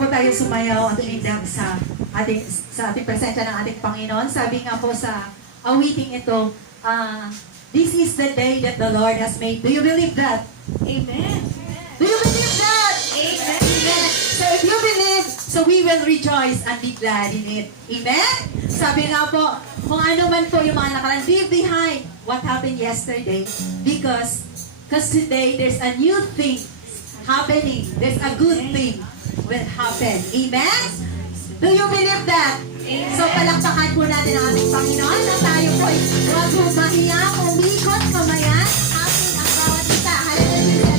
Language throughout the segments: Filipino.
po tayo sumayaw at umindak sa ating presensya ng ating Panginoon. Sabi nga po sa awiting ito, this is the day that the Lord has made. Do you believe that? Amen. Do you believe that? Amen. Amen. So if you believe, so we will rejoice and be glad in it. Amen? Sabi nga po, kung ano man po yung mga nakaraan, leave behind what happened yesterday because today there's a new thing happening. There's a good thing will happen. Amen? Do you believe that? Amen. So palakpakan po natin ang ating Panginoon na tayo po ay huwag po mahiya, umikot, mamayan, ating ang bawat isa. Hallelujah.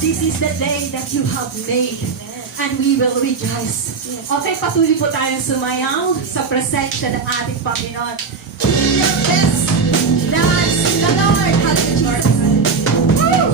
This is the day that you have made and we will rejoice. Okay, patuloy po tayong sumayaw sa presensya ng ating Panginoon. Give your best dance to the Lord. Hallelujah. Woo!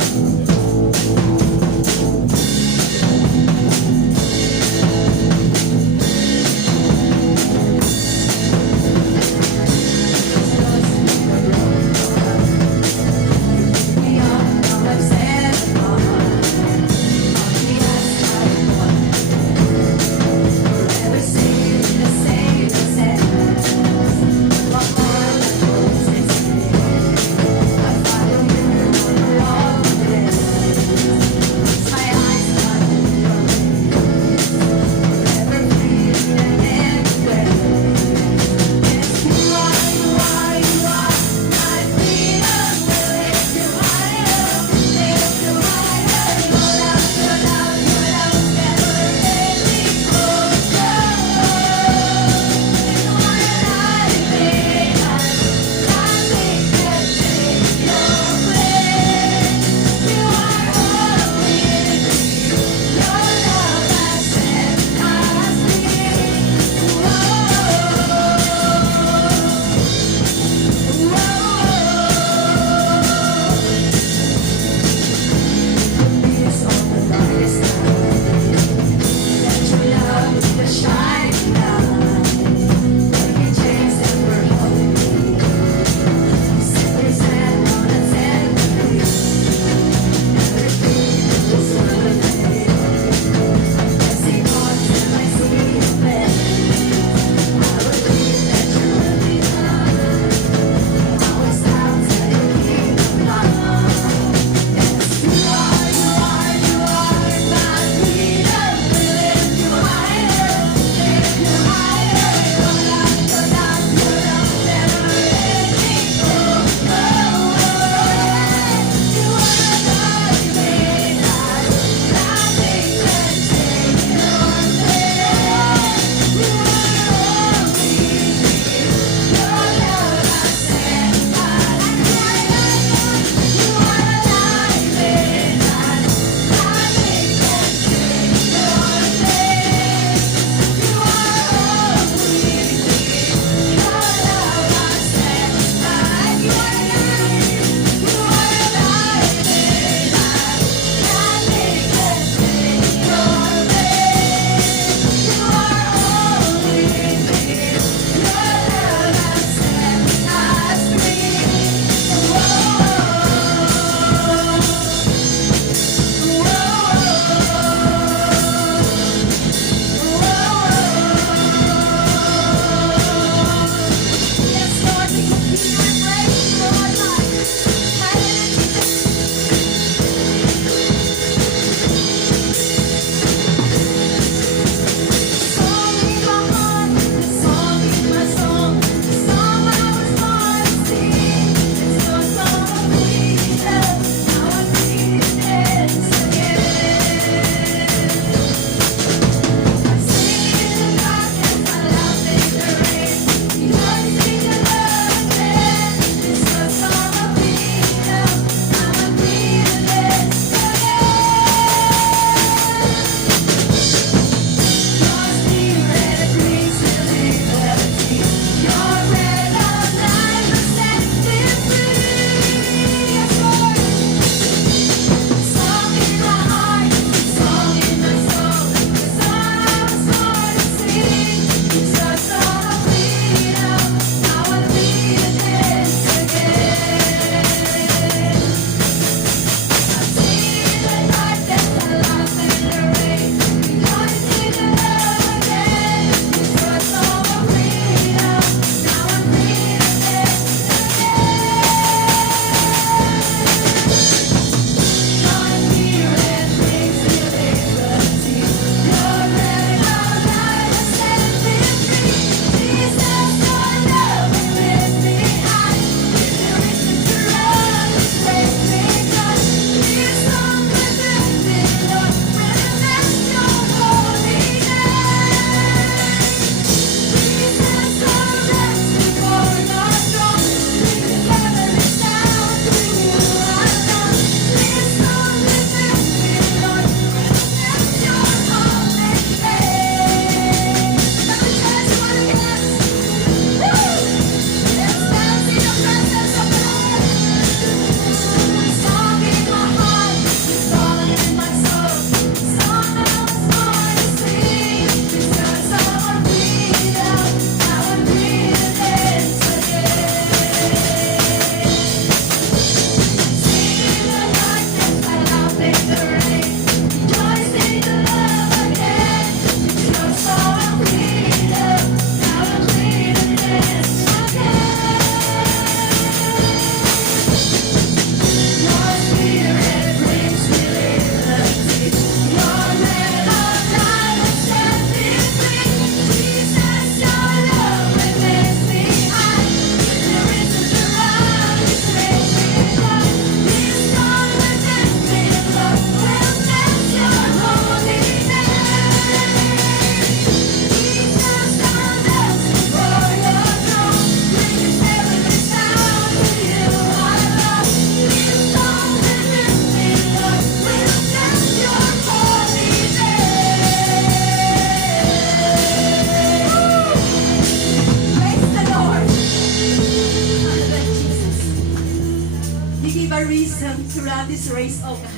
run this race, oh God.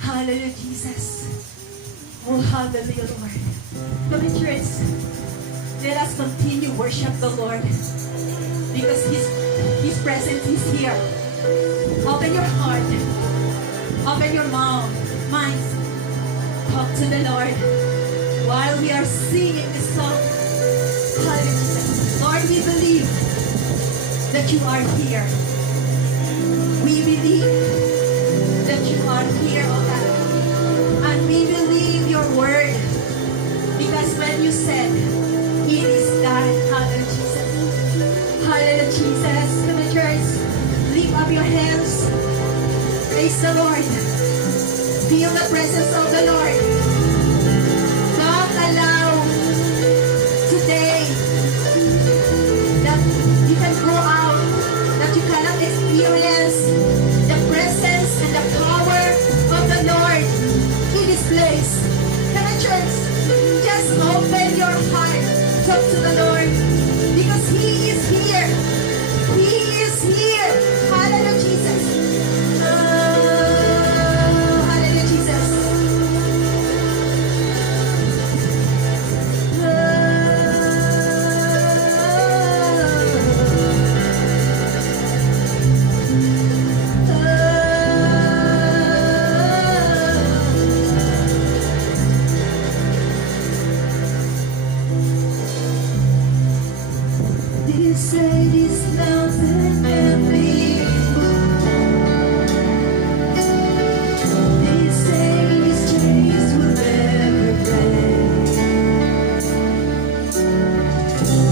Hallelujah, Jesus. Oh, hallelujah, Lord. Come in, church. Let us continue worship the Lord because His presence is here. Open your heart. Open your mouth, mind. Talk to the Lord while we are singing this song. Hallelujah. Lord, we believe that you are here. We believe that you are here, oh God. And we believe your word. Because when you said, it is done. Hallelujah, Jesus. Hallelujah, Jesus. Come on, church. Lift up your hands. Praise the Lord. Feel the presence of the Lord. Don't allow today that you can go out, that you cannot experience the presence and the power of the Lord in this place. Come on, church. Just open your heart. Talk to the Lord. Because He is here. He is here. Hallelujah, Jesus. Hallelujah, Jesus. They say this mountain can be moved. They say these chains will never break.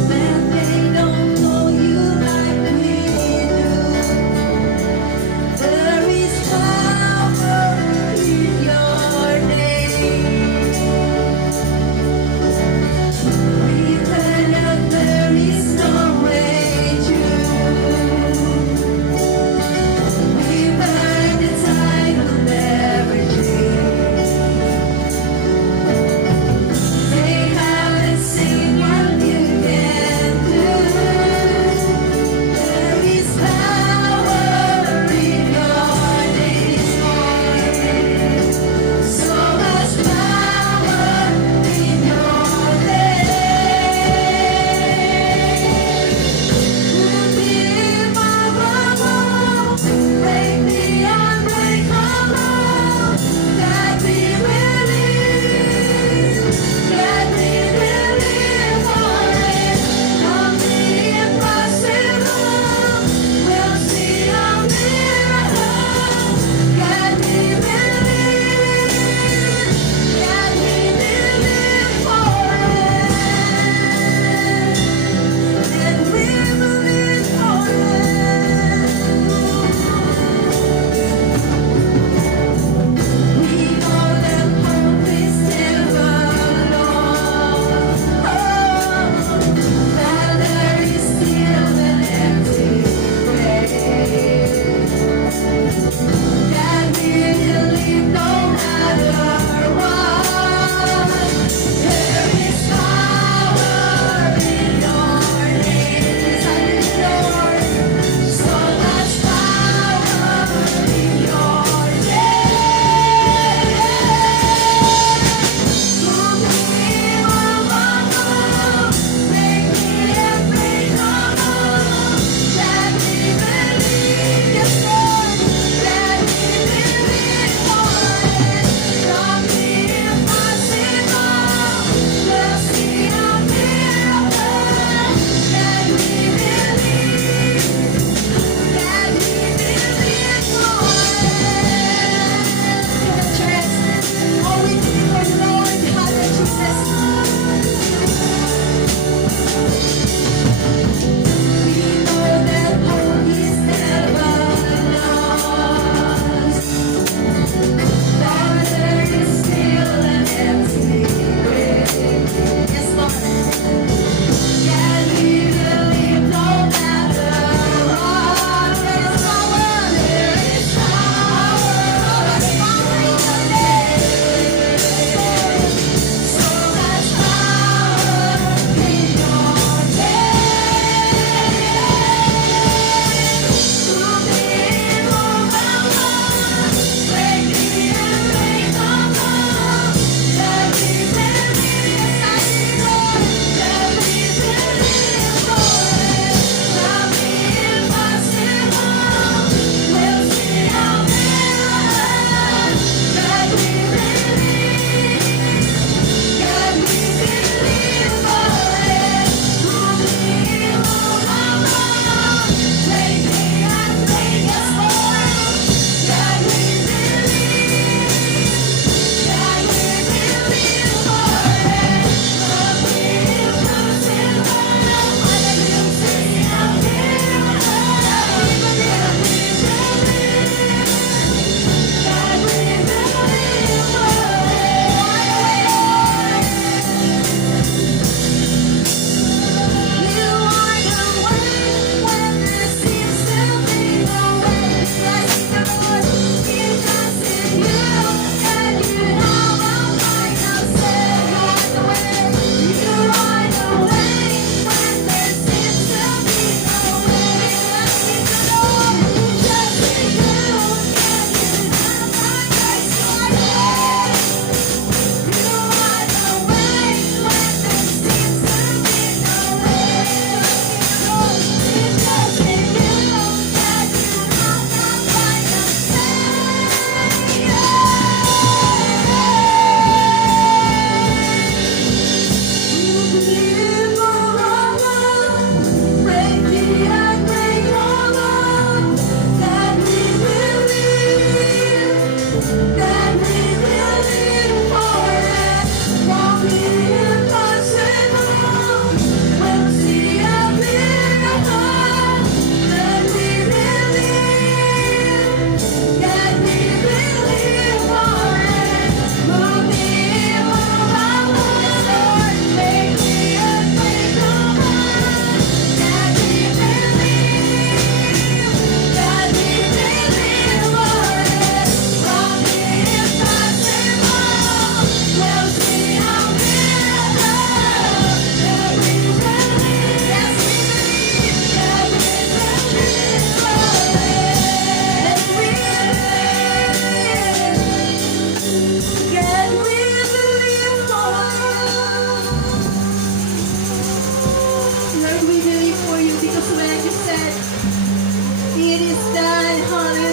But they don't know you like we do. There is power in your name. We cannot, there is no way to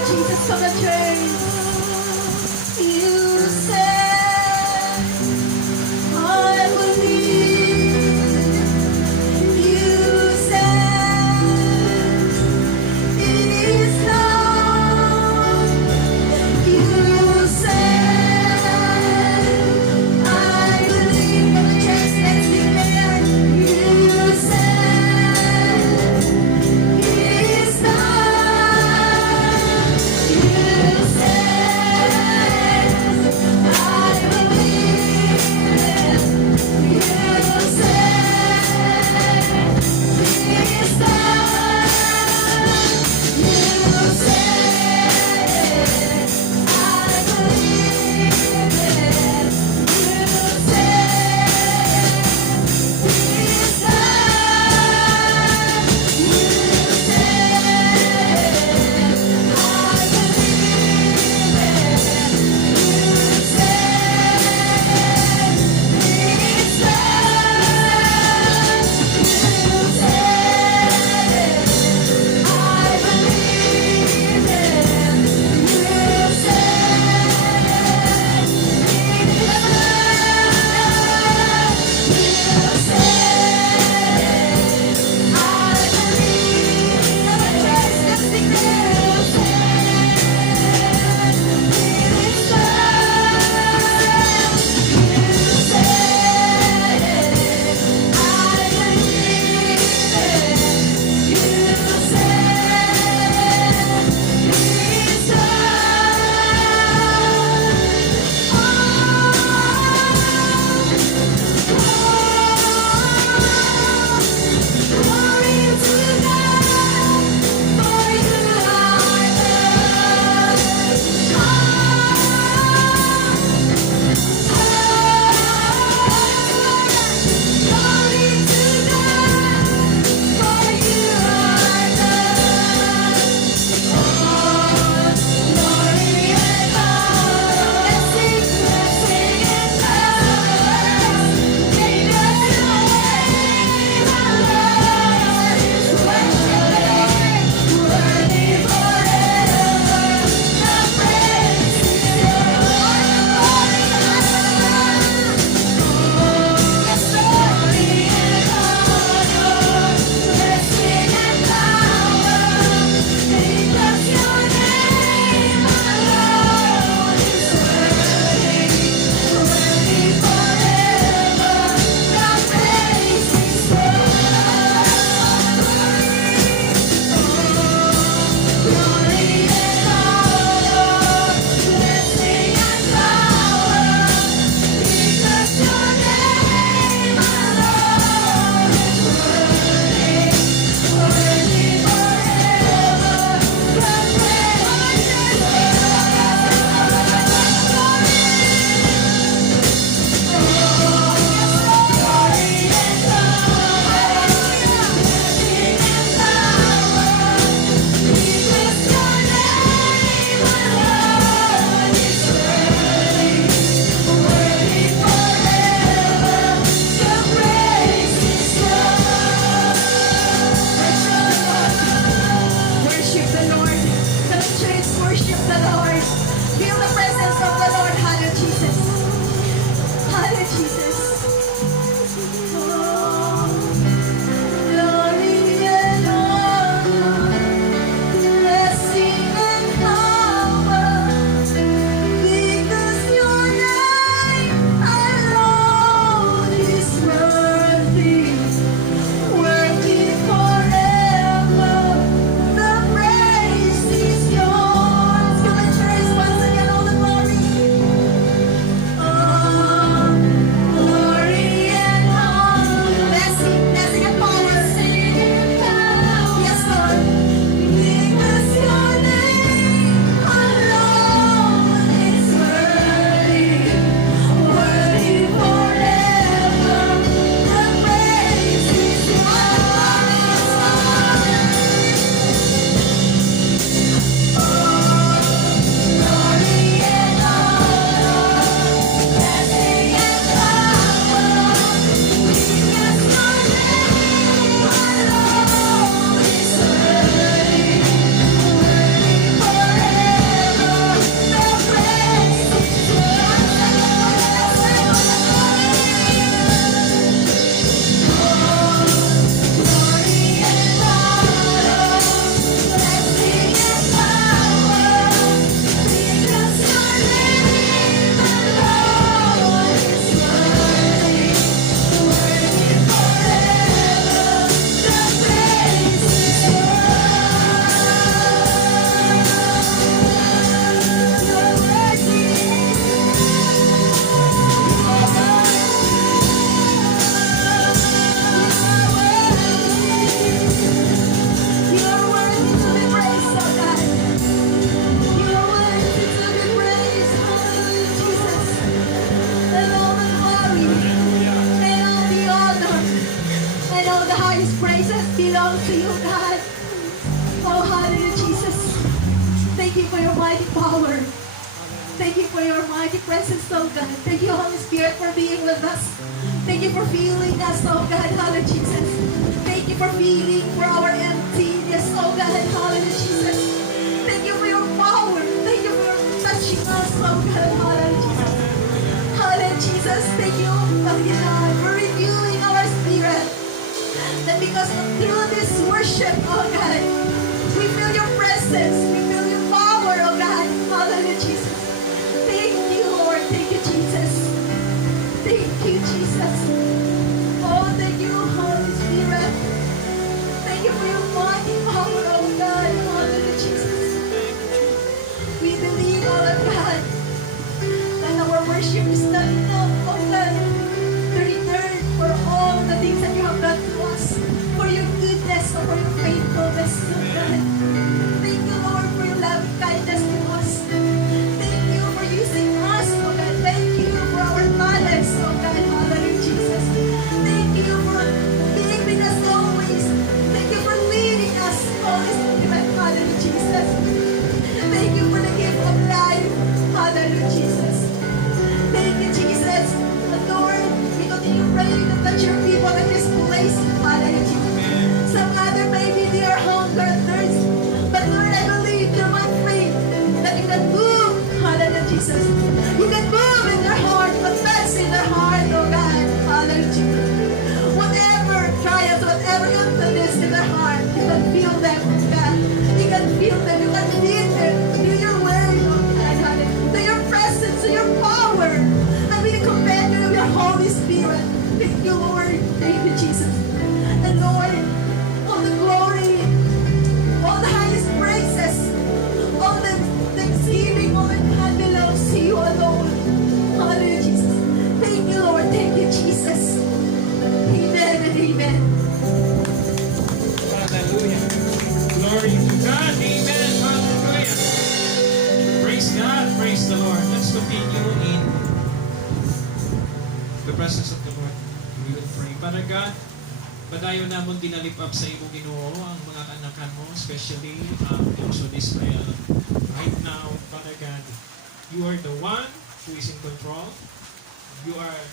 Jesus from the church. You said, I believe. You said, it is done. You said, I believe. From the church, let's declare. You said, it is done. You said. And all the highest praises belong to you, God. Oh, hallelujah, Jesus. Thank you for your mighty power. Thank you for your mighty presence, oh God. Thank you, Holy Spirit, for being with us. Thank you for filling us, oh God. Hallelujah, Jesus. Thank you for feeling for our emptiness, oh God. Hallelujah, Jesus. Thank you for your power. Thank you for touching us, oh God. Hallelujah, Jesus. Hallelujah, Jesus. Thank you, oh God, for renewing our spirit. That because through this worship, oh God, we feel your presence. We feel your power, oh God. Hallelujah, Jesus. Thank you, Lord. Thank you, Jesus. Thank you, Jesus. Oh, thank you, Holy Spirit. Thank you for your mighty power, oh God. Hallelujah, Jesus. We believe, oh God, that our worship is not enough, oh God, to return for all the things that you have done to us, for your goodness, or for your faithfulness, oh God. Thank you, Lord, for your loving kindness to us. Thank you for using us, oh God. Thank you for our lives, oh God. Hallelujah, Jesus. Thank you for being with us always. Thank you for leading us, Holy Spirit. Hallelujah, Jesus. Thank you for the gift of life. Hallelujah, Jesus. Thank you, Jesus. And Lord, we continue praying to touch your people in this place. Hallelujah, Jesus. Some other maybe they are hunger and thirst. But Lord, I believe through my faith that you can move. Hallelujah, Jesus. You can move in their heart, confess in their heart, oh God. Hallelujah, Jesus. Whatever trials, whatever emptiness in their heart, you can feel them, oh God. You can feel them, you can lead them to your word, oh God. Hallelujah. To your presence, to your power. And we commend you, your Holy Spirit. Thank you, Lord. Thank you, Jesus. And Lord, all the glory, all the highest praises, all the thanksgiving, all the God belongs to you alone. Hallelujah, Jesus. Thank you, Lord. Thank you, Jesus. Amen and amen. Hallelujah. Glory to God. Amen. Hallelujah. Praise God. Praise the Lord. Let's continue in the presence of the Lord. We will pray. Father God, padayon namon dinalip up sa imo Ginoo ang mga kanakan mo, especially also this right now, Father God. You are the one who is in control. You are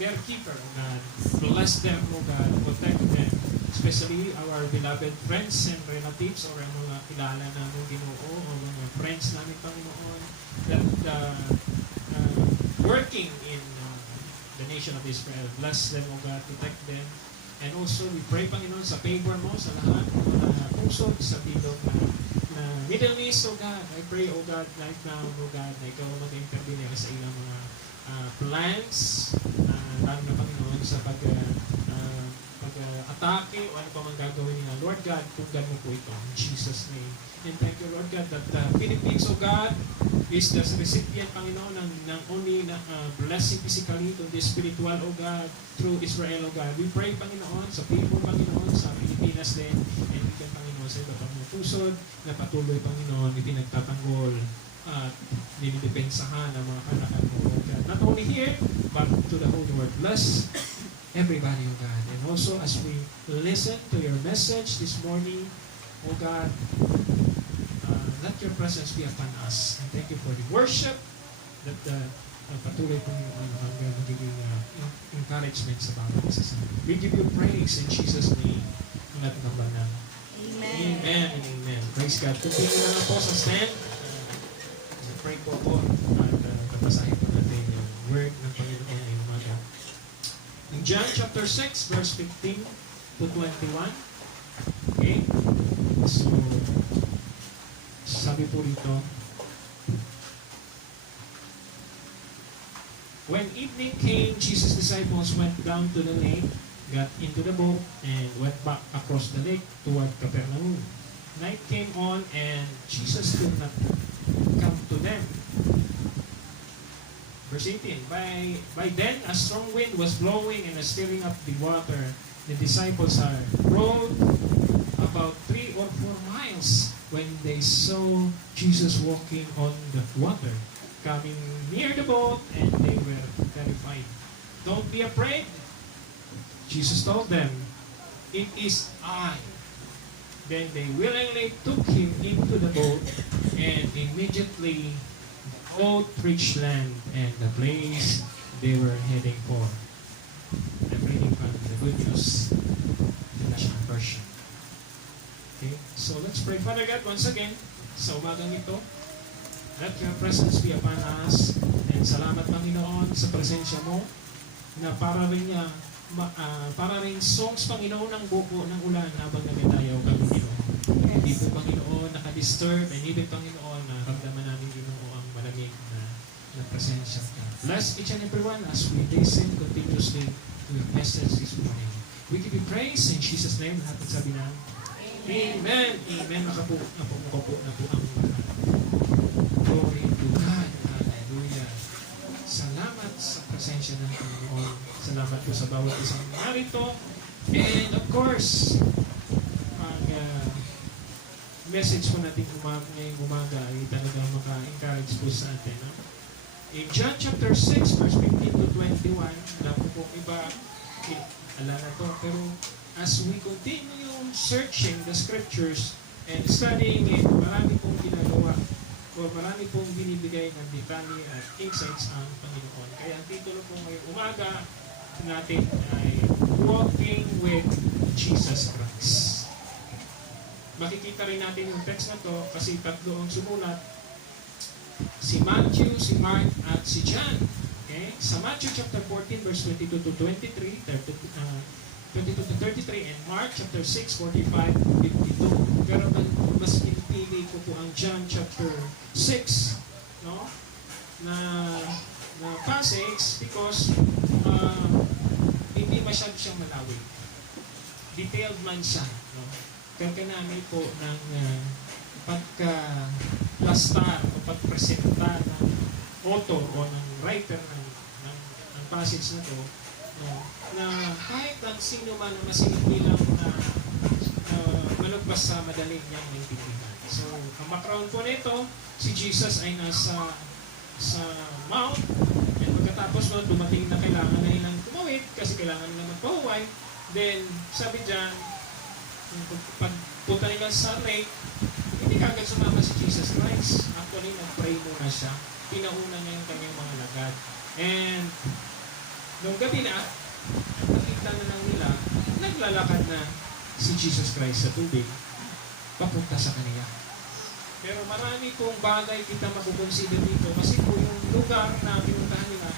their keeper, O God. Bless them, O God. Protect them. Especially our beloved friends and relatives or ang mga kilala namin Ginoo o mga friends namin Panginoon that working in the nation of Israel. Bless them, O God. Protect them. And also, we pray, Panginoon, sa favor mo sa lahat ng mga puso sa bilog na Middle East, O God. I pray, O God, right now, O God, na ikaw mag-intervene sa ilang mga plans, lalo na, Panginoon, sa pag-atake o ano pa man gagawin nila. Lord God, tunggan mo po ito. In Jesus' name. And thank you, Lord God, that the Philippines, O God, is the recipient, Panginoon, ng only blessing physically to the spiritual, O God, through Israel, O God. We pray, Panginoon, sa people, Panginoon, sa Pilipinas din, and we can, Panginoon, sa iba pang mga pusod, na patuloy, Panginoon, ipinagtatanggol at dinidepensahan ang mga kanakan mo, O God. Not only here, but to the whole world. Bless everybody, O God. And also, as we listen to your message this morning, O God, let your presence be upon us. And thank you for the worship that patuloy pong magiging encouragement sa bawat isa sa amin. We give you praise in Jesus' name. Ang lahat ng banal. Amen. Amen and amen. Praise God. Continue na lang po sa stand. Pray po po at papasahin po natin yung word ng Panginoon ngayong umaga. In John chapter 6 verse 15 to 21. Okay? So, sabi po rito, when evening came, Jesus' disciples went down to the lake, got into the boat, and went back across the lake toward Capernaum. Night came on, and Jesus could not come to them. Verse 18, by then a strong wind was blowing and stirring up the water. The disciples are rowed about 3 or 4 miles when they saw Jesus walking on the water, coming near the boat, and they were terrified. Don't be afraid, Jesus told them. it is I. Then they willingly took him into the boat, and immediately the boat reached land and the place they were heading for. I'm reading from the Good News International Version. Okay, so let's pray. Father God, once again, sa umagang ito, let your presence be upon us. And salamat, Panginoon, sa presensya mo na para rin songs, Panginoon, ng buko ng ulan habang nagatayaw kami, Panginoon. Hindi po, Panginoon, nakadisturb, and even, Panginoon, na ramdaman namin, Ginoo, ang malamig na presensya ka. Bless each and every one as we listen continuously to your message this morning. We give you praise in Jesus' name. Lahat ng sabi na, Amen. Amen. Nakapuko na po ang glory to God. Hallelujah. Salamat sa presensya ng Panginoon. Salamat po sa bawat isang narito. And of course, ang message po natin ngayong umaga ay talagang maka-encourage po sa atin. No? In John chapter 6, verse 15 to 21, alam po kung iba, ala na to, pero as we continue searching the scriptures and studying it, marami pong ginagawa o marami pong binibigay ng detalye at insights ang Panginoon. Kaya ang titulo po ngayong umaga natin ay Walking with Jesus Christ. Makikita rin natin yung text na to kasi tatlo ang sumulat. Si Matthew, si Mark, at si John. Okay? Sa Matthew chapter 14, verse 22 to 23, 22 to 33, and Mark chapter 6, 45 to 52. Pero mas pinipili ko po ang John chapter 6, no? na passage because hindi masyado siyang malawig. Detailed man siya. No? Kakanami po ng pagka-plastar o pagpresenta ng author o ng writer ng passage na to, no, na kahit ang sino man na masinipilang na malagpas sa madaling niyang maintindihan. So, ang background po nito, si Jesus ay nasa sa mount, and pagkatapos nun, dumating na kailangan na nilang tumawid kasi kailangan nilang magpahuway. Then, sabi dyan, pagpunta nila sa lake, hindi kagad sumama si Jesus Christ. Actually, nag-pray muna siya. Pinauna niya yung kanyang mga lagad. And, noong gabi na, nakita na lang nila, naglalakad na si Jesus Christ sa tubig, papunta sa kaniya. Pero marami pong bagay kita makukonsider dito kasi po yung lugar na pinuntahan nila,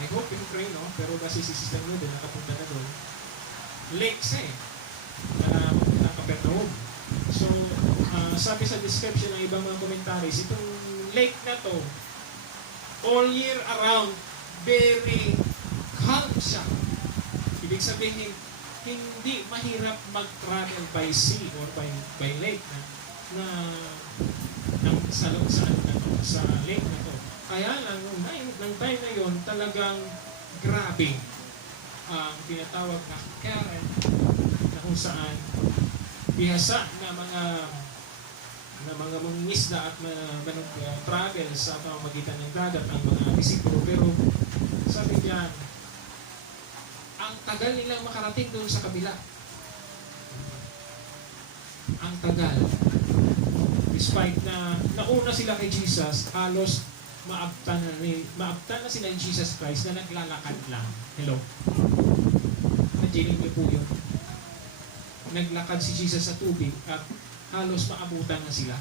I hope and pray, no? Pero kasi si Sister Nude nakapunta na doon, lake siya na mapunta ng Capernaum. So, sabi sa description ng ibang mga commentaries, itong lake na to, all year around, very calm siya. Ibig sabihin, hindi mahirap mag-travel by sea or by lake sa lake na to. Kaya lang, nung time na yon, talagang grabe ang tinatawag na current na kung saan bihasa na mga mangingisda at travel sa pamamagitan ng dagat ang mga disipulo. Pero sabi niya, ang tagal nilang makarating doon sa kabila. Ang tagal. Despite na nauna sila kay Jesus, halos maabtan na sila ni Jesus Christ na naglalakad lang. Hello? Imagine niyo po yun. Naglakad si Jesus sa tubig at halos maabutan na sila.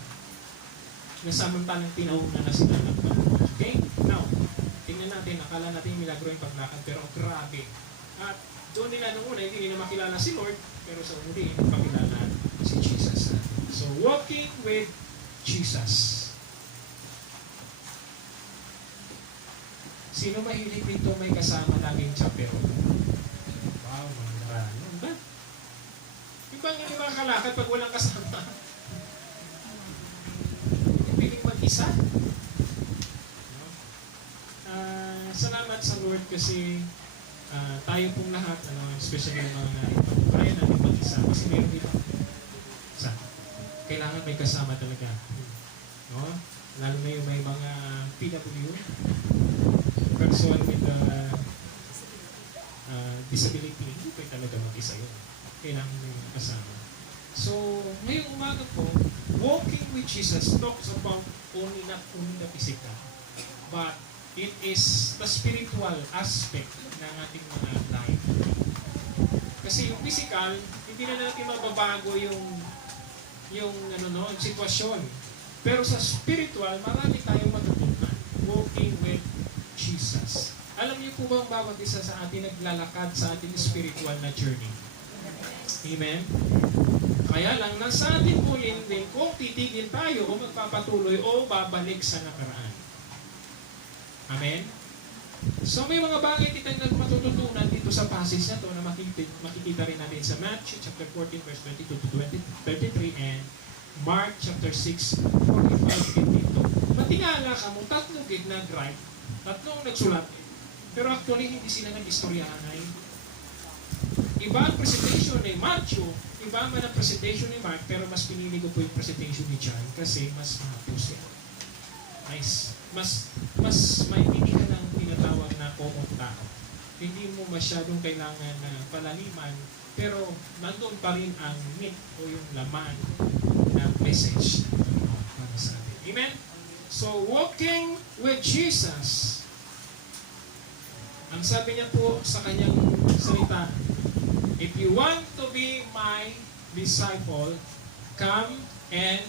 Nasamantalang tinauna na sila ng Panginoon. Okay? Now, tingnan natin, akala natin milagro yung paglakad, pero grabe. At doon nila nung una, hindi nila makilala si Lord, pero sa huli, pakilala si Jesus. So, walking with Jesus. Sino mahilig dito may kasama laging chaperone? Wow, marami. Ba? Ibang hindi makakalakad pag walang kasama. Hindi pwedeng mag-isa. Salamat sa Lord kasi tayo pong lahat, especially ng mga narito, kaya natin mag-isa. Kasi meron dito. Kailangan may kasama talaga. No? Lalo na yung may mga PW, person with disability, hindi pa talaga mag-isa yun. kailangan mo yung kasama. So, ngayong umaga po, walking with Jesus talks about not only the physical, but it is the spiritual aspect ng ating mga life. Kasi yung physical, hindi na natin mababago yung sitwasyon. Pero sa spiritual, marami tayong matutunan. Walking with Jesus. Alam niyo po ba ang bawat isa sa atin naglalakad sa ating spiritual na journey? Amen? Kaya lang, nasa atin po din kung titigil tayo o magpapatuloy o babalik sa nakaraan. Amen? So may mga bagay tayong matututunan dito sa passage na to na makikita rin natin sa Matthew chapter 14 verse 22 to 33 and Mark chapter 6 45 and 52. Matingala ka mo, tatlong nag-write, tatlong nagsulat. Pero actually, hindi sila nag-istoryahan ay. Iba ang presentation ni Matthew, iba man ang presentation ni Mark, pero mas pinili ko po yung presentation ni John kasi mas mahapos yan. Nice. Mas may hindi ka ng tinatawag na common tao. Hindi mo masyadong kailangan na palaliman, pero nandun pa rin ang meat o yung laman ng message para sa atin. Amen? So, walking with Jesus, ang sabi niya po sa kanyang salita, if you want to be my disciple, come and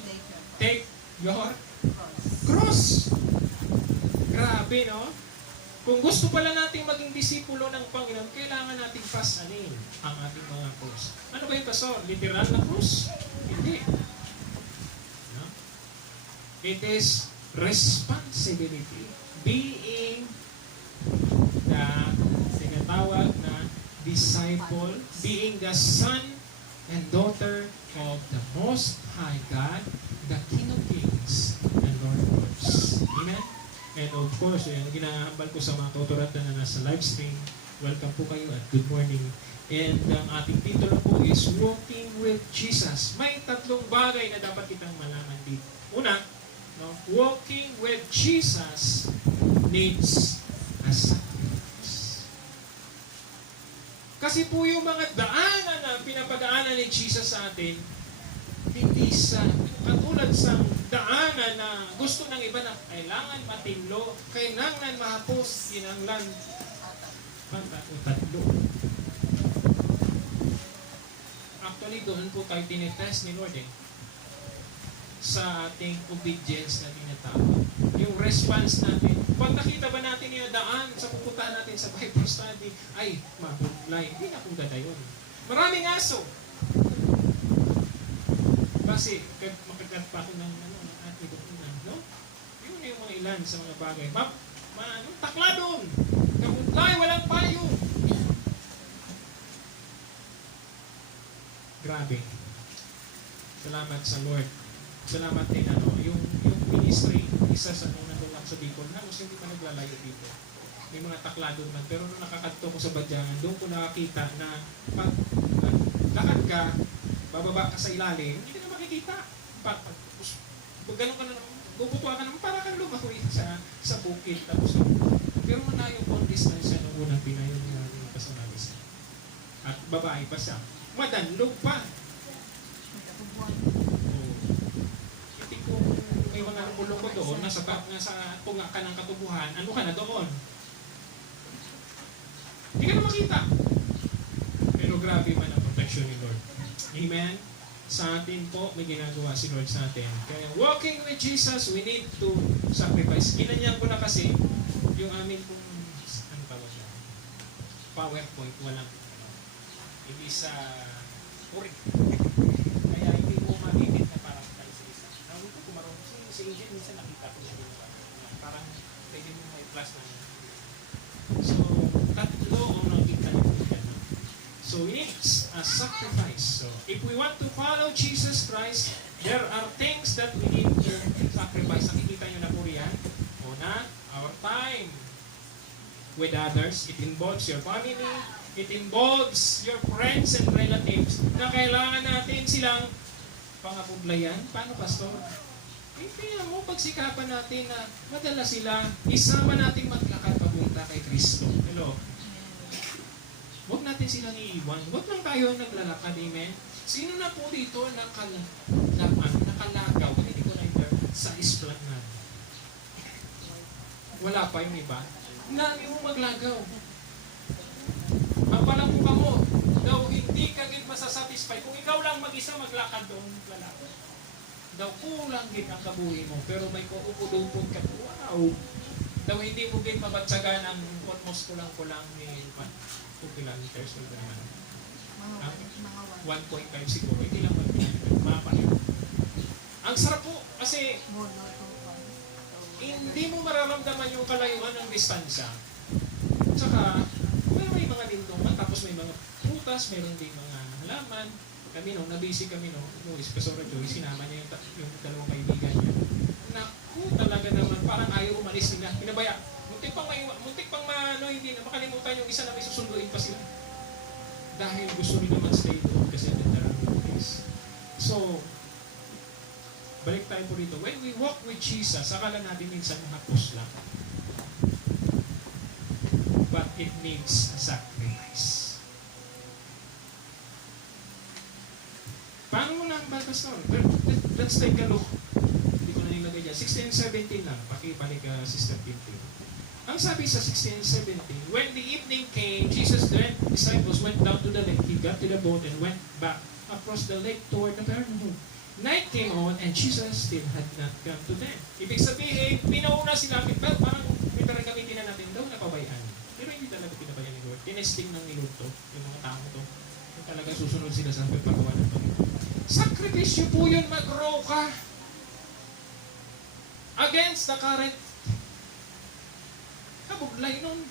take your cross. Grabe, no? Kung gusto pala nating maging disipulo ng Panginoon, kailangan nating pasanin ang ating mga cross. Ano ba yung pastor? Literal na cross? Hindi. No? It is responsibility. Being the tinatawag na disciple, being the son and daughter of the Most High God, the King of Kings and Lord of Lords. Amen? And of course, ginahambal ko sa mga kautoratan na nasa live stream, welcome po kayo at good morning. And ang ating titulo po is Walking with Jesus. May tatlong bagay na dapat kitang malaman dito. Una, no, walking with Jesus needs a sacrifice. Kasi po yung mga daanan na pinapadaanan ni Jesus sa atin, hindi sa katulad sa daanan na gusto ng iba na kailangan matinlo, kailangan mahapos, kinanglan, tatlo. Actually, doon po tayo tinitest ni Lord sa ating obedience na tinatawag. Yung response natin. Pag nakita ba natin yung daan sa pupuntahan natin sa Bible study, ay, mabunlay. Hindi na kong dadayon. Maraming aso. Kasi, makagat pa ako ng ating dokunan, no? Yun yung mga ilan sa mga bagay. Takla doon! Kabunlay, walang payo! Grabe. Salamat sa Lord. Salamat din yung ministry, isa sa nung nandun sa Bicol, halos hindi pa naglalayo dito. May mga taklado man. Pero nung nakakadto ko sa Badyangan, doon ko nakakita na pag lakad ka, bababa ka sa ilalim, hindi ka na makikita. Pag ganun ka na, bubutuan ka naman, para kang lumakoy sa bukid. Tapos, pero malayo po ang distance nung unang pinayon niya ng personalis. At babae pa siya. Madanlog pa. May mga bulong ko doon, nasa tunga ka ng katubuhan, ano ka na doon? Hindi ka na makita. Pero grabe man ang protection ni Lord. Amen? Sa atin po, may ginagawa si Lord sa atin. Kaya walking with Jesus, we need to sacrifice. Kinanyan ko na kasi yung amin kong, ano tawag siya? PowerPoint, walang, hindi sa uring. Kaya hindi mo mamimit na parang tayo sa isa. Nawin ko kumarong si Angel, minsan nakita ko siya dito. Parang pwede mo may plus na yun. So, tatlo ang nakita niyo. So, we need a sacrifice. So, if we want to follow Jesus Christ, there are things that we need to sacrifice. Nakikita nyo na po riyan. Una, our time with others. It involves your family. It involves your friends and relatives na kailangan natin silang pangapuglayan. Paano, Pastor? Kaya mo, pagsikapan natin na madala sila, isama natin maglakad papunta kay Kristo. Hello? Huwag natin silang iiwan. Huwag lang tayo naglalakad, amen? Sino na po dito nakalagaw, hindi ko na sa esplanade? Wala pa yung iba. Nami mo maglagaw. Ang palamuka mo, daw hindi ka gid masasatisfy. Kung ikaw lang mag-isa maglakad doon, lalakad. Daw kulang gid ang kabuhi mo, pero may kuukudupon ka. Wow! Daw hindi mo gid mabatsagan ang almost kulang-kulang ni 2 kilometers o gano'n. Mga 1.5 siguro, hindi lang mapalit. Ang sarap po, kasi hindi mo mararamdaman yung kalayuan ng distansya. Tsaka, may mga lindungan, tapos may mga prutas, mayroon din mga halaman. Kami nabisi kami umuwi si Pastora Joy, sinama niya yung dalawang kaibigan niya. Naku, talaga naman, parang ayaw umalis nila. Pinabaya, muntik pang hindi na makalimutan yung isa na may susunduin pa sila. Dahil gusto nila mag-stay doon kasi there are no place. So, balik tayo po rito. When we walk with Jesus, akala natin minsan hapos lang. But it needs a sacrifice. Paano mo na ang batas nun? Let's take a look. Hindi ko na nilagay dyan. 16-17 lang. Pakibalik Sister Tintin. Ang sabi sa 16-17, when the evening came, Jesus and the disciples went down to the lake. He got to the boat and went back across the lake toward Capernaum. Night came on and Jesus still had not come to them. Ibig sabihin, pinauna sila, pero parang literal gamitin na natin daw napabayaan. Pero hindi talaga pinabayaan ni Lord. Tinesting ng niluto, yung mga tao to. Yung talaga susunod sila sa pagpagawa ng Panginoon. Sakripisyo po yun, mag-grow ka. Against the current. Kabuglay nun.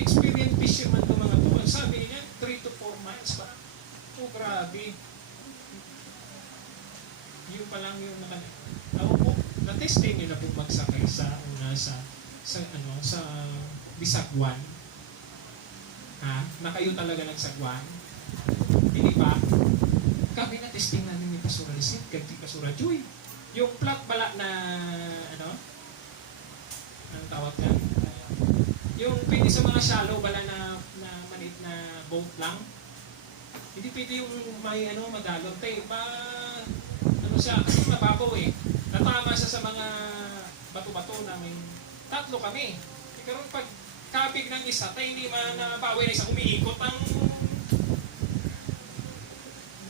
Experienced fisherman to mga to. Sabi niya, 3 to 4 miles pa. Oh, grabe. Yun pa lang yung ako po, na-testing nyo na po magsakay sa Bisagwan. Ha? Na kayo talaga nagsagwan. Hindi pa. Kami na-testing namin ni Pastora Lisit, kay Pastora Joy. Yung flat bala na, anong tawag yan? Yung pwede sa mga shallow bala na maliit na boat lang. Hindi pwede yung may madalot. Siya, kasi mababaw natama siya sa mga bato-bato namin. 3 kami. Pero pag kabig ng isa, hindi nabawi na isa, umiikot ang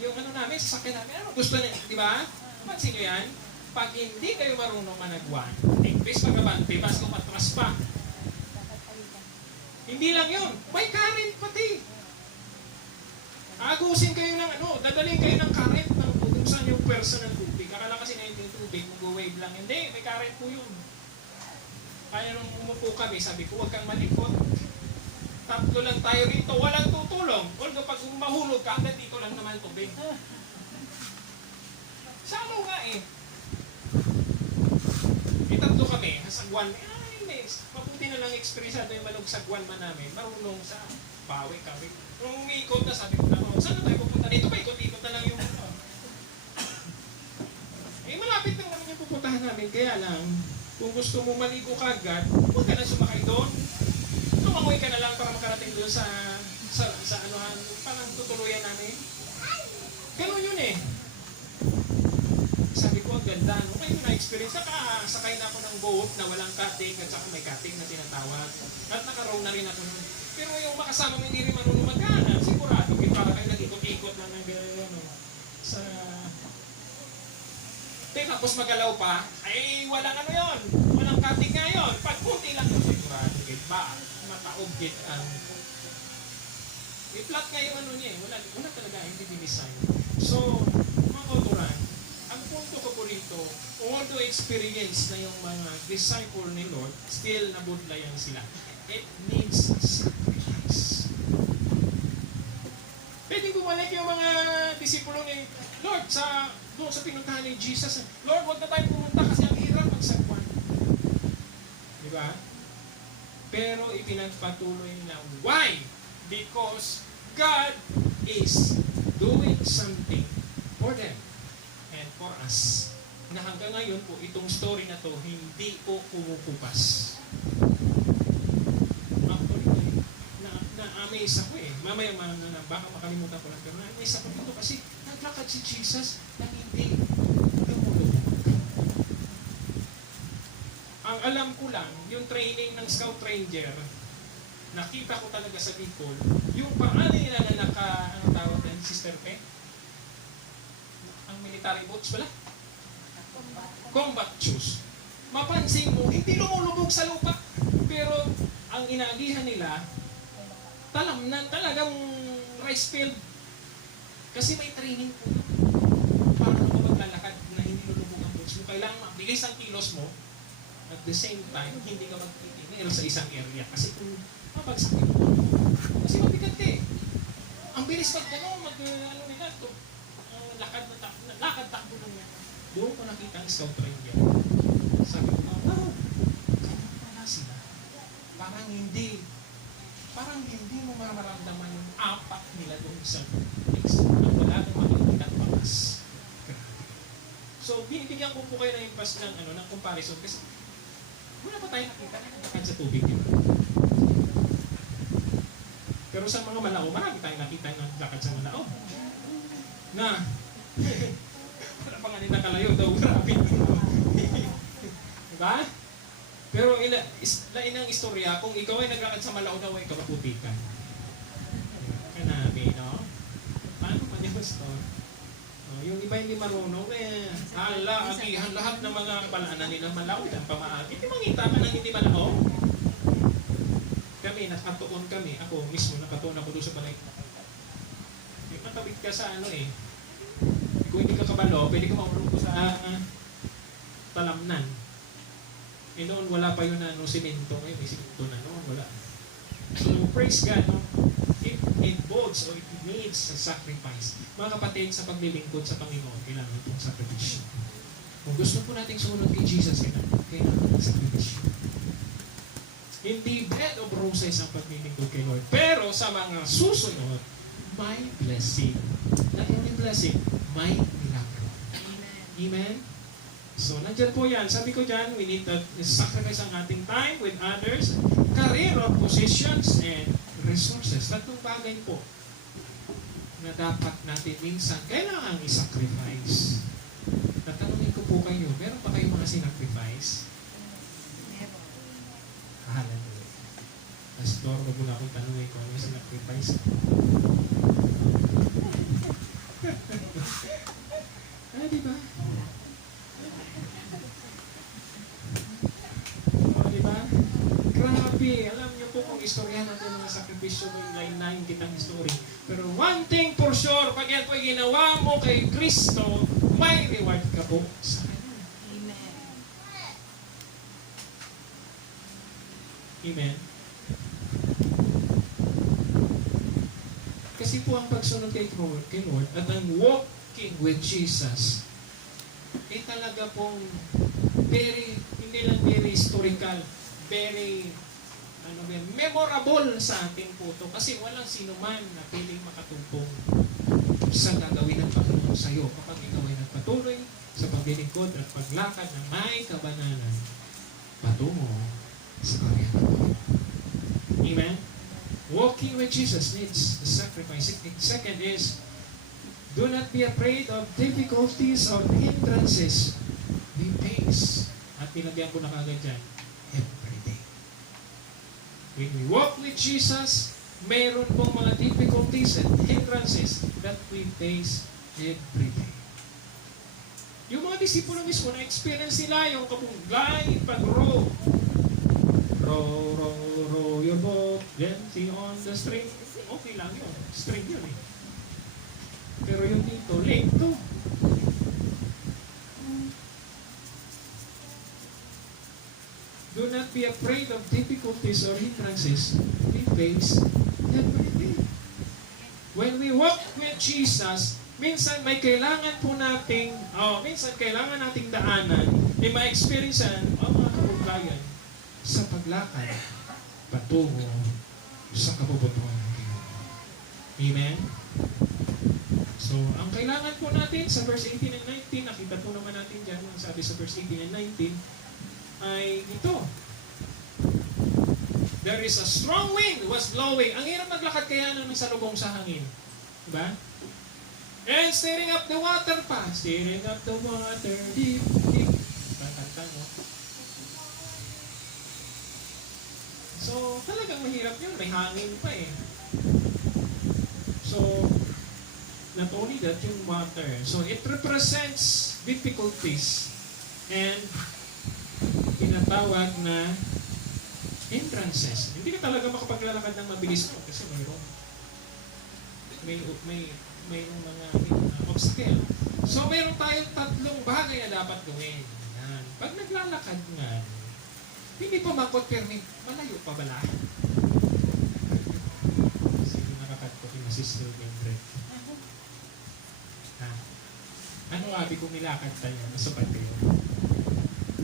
yung namin, sasakyan namin. Gusto niya, di ba? Pansin nyo yan? Pag hindi kayo marunong managwan, imbes magabante, mas kumatras pa. Hindi lang yun. May current pati. Agusin kayo ng dadalhin kayo ng current kung saan yung pwersa ng tubig. Akala kasi na yung tubig, mag-wave lang. Hindi, may current po yun. Kaya nung umupo kami, sabi ko, huwag kang malikot. 3 lang tayo rito, walang tutulong. Although pag mahulog ka, hanggang dito lang naman tubig. Salo nga May 3 kami, sagwan. Mabuti na lang experience yung malugsagwan man namin. Marunong sa bawi kami. Nung umiikot na, sabi ko na, saan na tayo pupunta dito? Ikot-ikot na lang yung malapit lang naman yung pupuntahan namin. Kaya lang, kung gusto mo maligo ka agad, huwag ka na sumakay doon. Tumangoy ka na lang para makarating doon sa parang tutuluyan namin. Ganun yun Sabi ko, ang ganda. Ngayon na-experience, sakay na ako ng boat na walang cutting at saka may cutting na tinatawag. At nakarow na rin ako nun. Pero yung makasama mo hindi rin marunong magkana, sigurado, para kayo nag-ikot-ikot lang ng sa... Tapos magalaw pa, ay walang yun. Walang cutting nga yun. Pag kunti lang yun, sigurado, ba? Mataob git ang... I-flat nga yung niya Wala talaga, hindi dinisign. So, mga kauturan, ang punto ko po rito, although experience na yung mga disciple ni Lord, still nabudlayan sila. It needs sacrifice. Pwede bumalik yung mga disipulo ni Lord doon sa pinuntahan ni Jesus. Lord, huwag na tayo pumunta kasi ang hirap magsagwan. Di ba? Pero ipinagpatuloy na. Why? Because God is doing something for them and for us. Na hanggang ngayon po, itong story na to, hindi po kumukupas. Na-amaze ako mamaya baka makalimutan ko lang, pero may isa pa dito kasi naglakad si Jesus na hindi lumulubog. Ang alam ko lang, yung training ng Scout Ranger, nakita ko talaga sa Bicol, yung paano nila na anong tawag yan, Sister Pe? Ang military boots pala? Combat shoes. Mapansin mo, hindi lumulubog sa lupa. Pero ang inaagihan nila, talamnan talagang rice field. Kasi may training po. Paano ka maglalakad na hindi lulubog ang boots mo? Kailangan mabilis ang kilos mo. At the same time, hindi ka magtitinil sa isang area. Kasi kung mabagsak yung kasi mabigat ka eh. Ang bilis ano nila to. Lakad-takbo lang yan. Doon ko nakita ang Scout Ranger. Sabi ko, wow, ganyan pala sila. Parang hindi mo mararamdaman yung apak nila doon sa next. Ang wala nang makikita at bakas. Grabe. So, binibigyan ko po kayo ng impas ng comparison kasi wala pa tayo nakita na nakakad sa tubig yun. Pero sa mga malao, marami tayong nakita na lakad sa malao. Na, wala pa nga nila kalayo daw, grabe. Diba? Pero lain ang istorya, kung ikaw ay naglakad sa malao daw ay kapaputikan. Kanabi, no? Paano pa niya story? Yung iba hindi marunong agihan lahat ng mga balaanan nila malao ang pamaagi. Hindi mangita ka ng hindi malao. Kami, nakatuon kami. Ako mismo, nakatuon ako doon sa balay. Matabit ka sa kung hindi ka kabalo, pwede ka maulong ko sa talamnan. Noon, wala pa yun simento. Ngayon, may simento na noon. Wala. So, praise God, no? It involves or it needs a sacrifice. Mga kapatid, sa paglilingkod sa Panginoon, kailangan itong sakripisyo. Kung gusto po nating sumunod kay Jesus, kailangan ng sakripisyo. Hindi bed of roses ang paglilingkod kay Lord. Pero sa mga susunod, may blessing. Not only blessing, may miracle. Amen? So, nandiyan po yan. Sabi ko dyan, we need to sacrifice ang ating time with others, career or positions, and resources. Tatlong bagay po na dapat natin minsan kailangan i-sacrifice. Natanungin ko po kayo, meron pa kayong mga sinacrifice? Hallelujah. Pastor, wag mo na akong tanungin ko ano yung sinacrifice. Diba? Diba? Grabe. Alam niyo po kung istorya natin mga sakripisyo ko yung line-line kitang history. Pero one thing for sure, pag yan po ginawa mo kay Kristo, may reward ka po sa Kanya. Amen. Amen. Kasi po ang pagsunod kay Lord at ang walking with Jesus talaga pong hindi lang very historical, very memorable sa ating po ito. Kasi walang sino man na piling makatupong sa gagawin ng Panginoon sa iyo kapag ikaw ay nagpatuloy sa paglilingkod at paglakad ng may kabanalan patungo sa karya ng Panginoon. Amen? Walking with Jesus needs a sacrifice. Second is, do not be afraid of difficulties or hindrances. Be pace. At nilagyan ko na kagad dyan, every day. When we walk with Jesus, mayroon pong mga difficulties and hindrances that we face every day. Yung mga disipulo mismo, na-experience nila yung kapunglay, pag-row. Row your boat, gently on the stream. Okay lang yun. Stream yun eh. Pero yung dito, lake to. Do not be afraid of difficulties or hindrances we face every day. When we walk with Jesus, minsan may kailangan po nating, minsan kailangan nating daanan, may ma-experiencean, mga kapuglayan, sa paglakad, patungo sa kabubutuhan ng Panginoon. Amen? So, ang kailangan po natin sa verse 18 and 19, nakita po naman natin dyan, ang sabi sa verse 18 and 19, ay ito. there is a strong wind was blowing. Ang hirap maglakad kaya naman sa lubong sa hangin. Diba? And stirring up the water pa. Stirring up the water deep, deep. Kanta, no? So, talagang mahirap yun. May hangin pa eh. So, not only that, yung water. So, it represents difficulties and tinatawag na hindrances. Hindi ka talaga makapaglalakad ng mabilis mo kasi mayroon. May mga obstacle. So, mayroon tayong tatlong bagay na dapat gawin. Yan. Pag naglalakad nga, hindi pa makot-permit, malayo pa bala. Sige, nakakatko na Sister Mildred. Ha? Ano abi kung nilakad tayo? Nasa patio.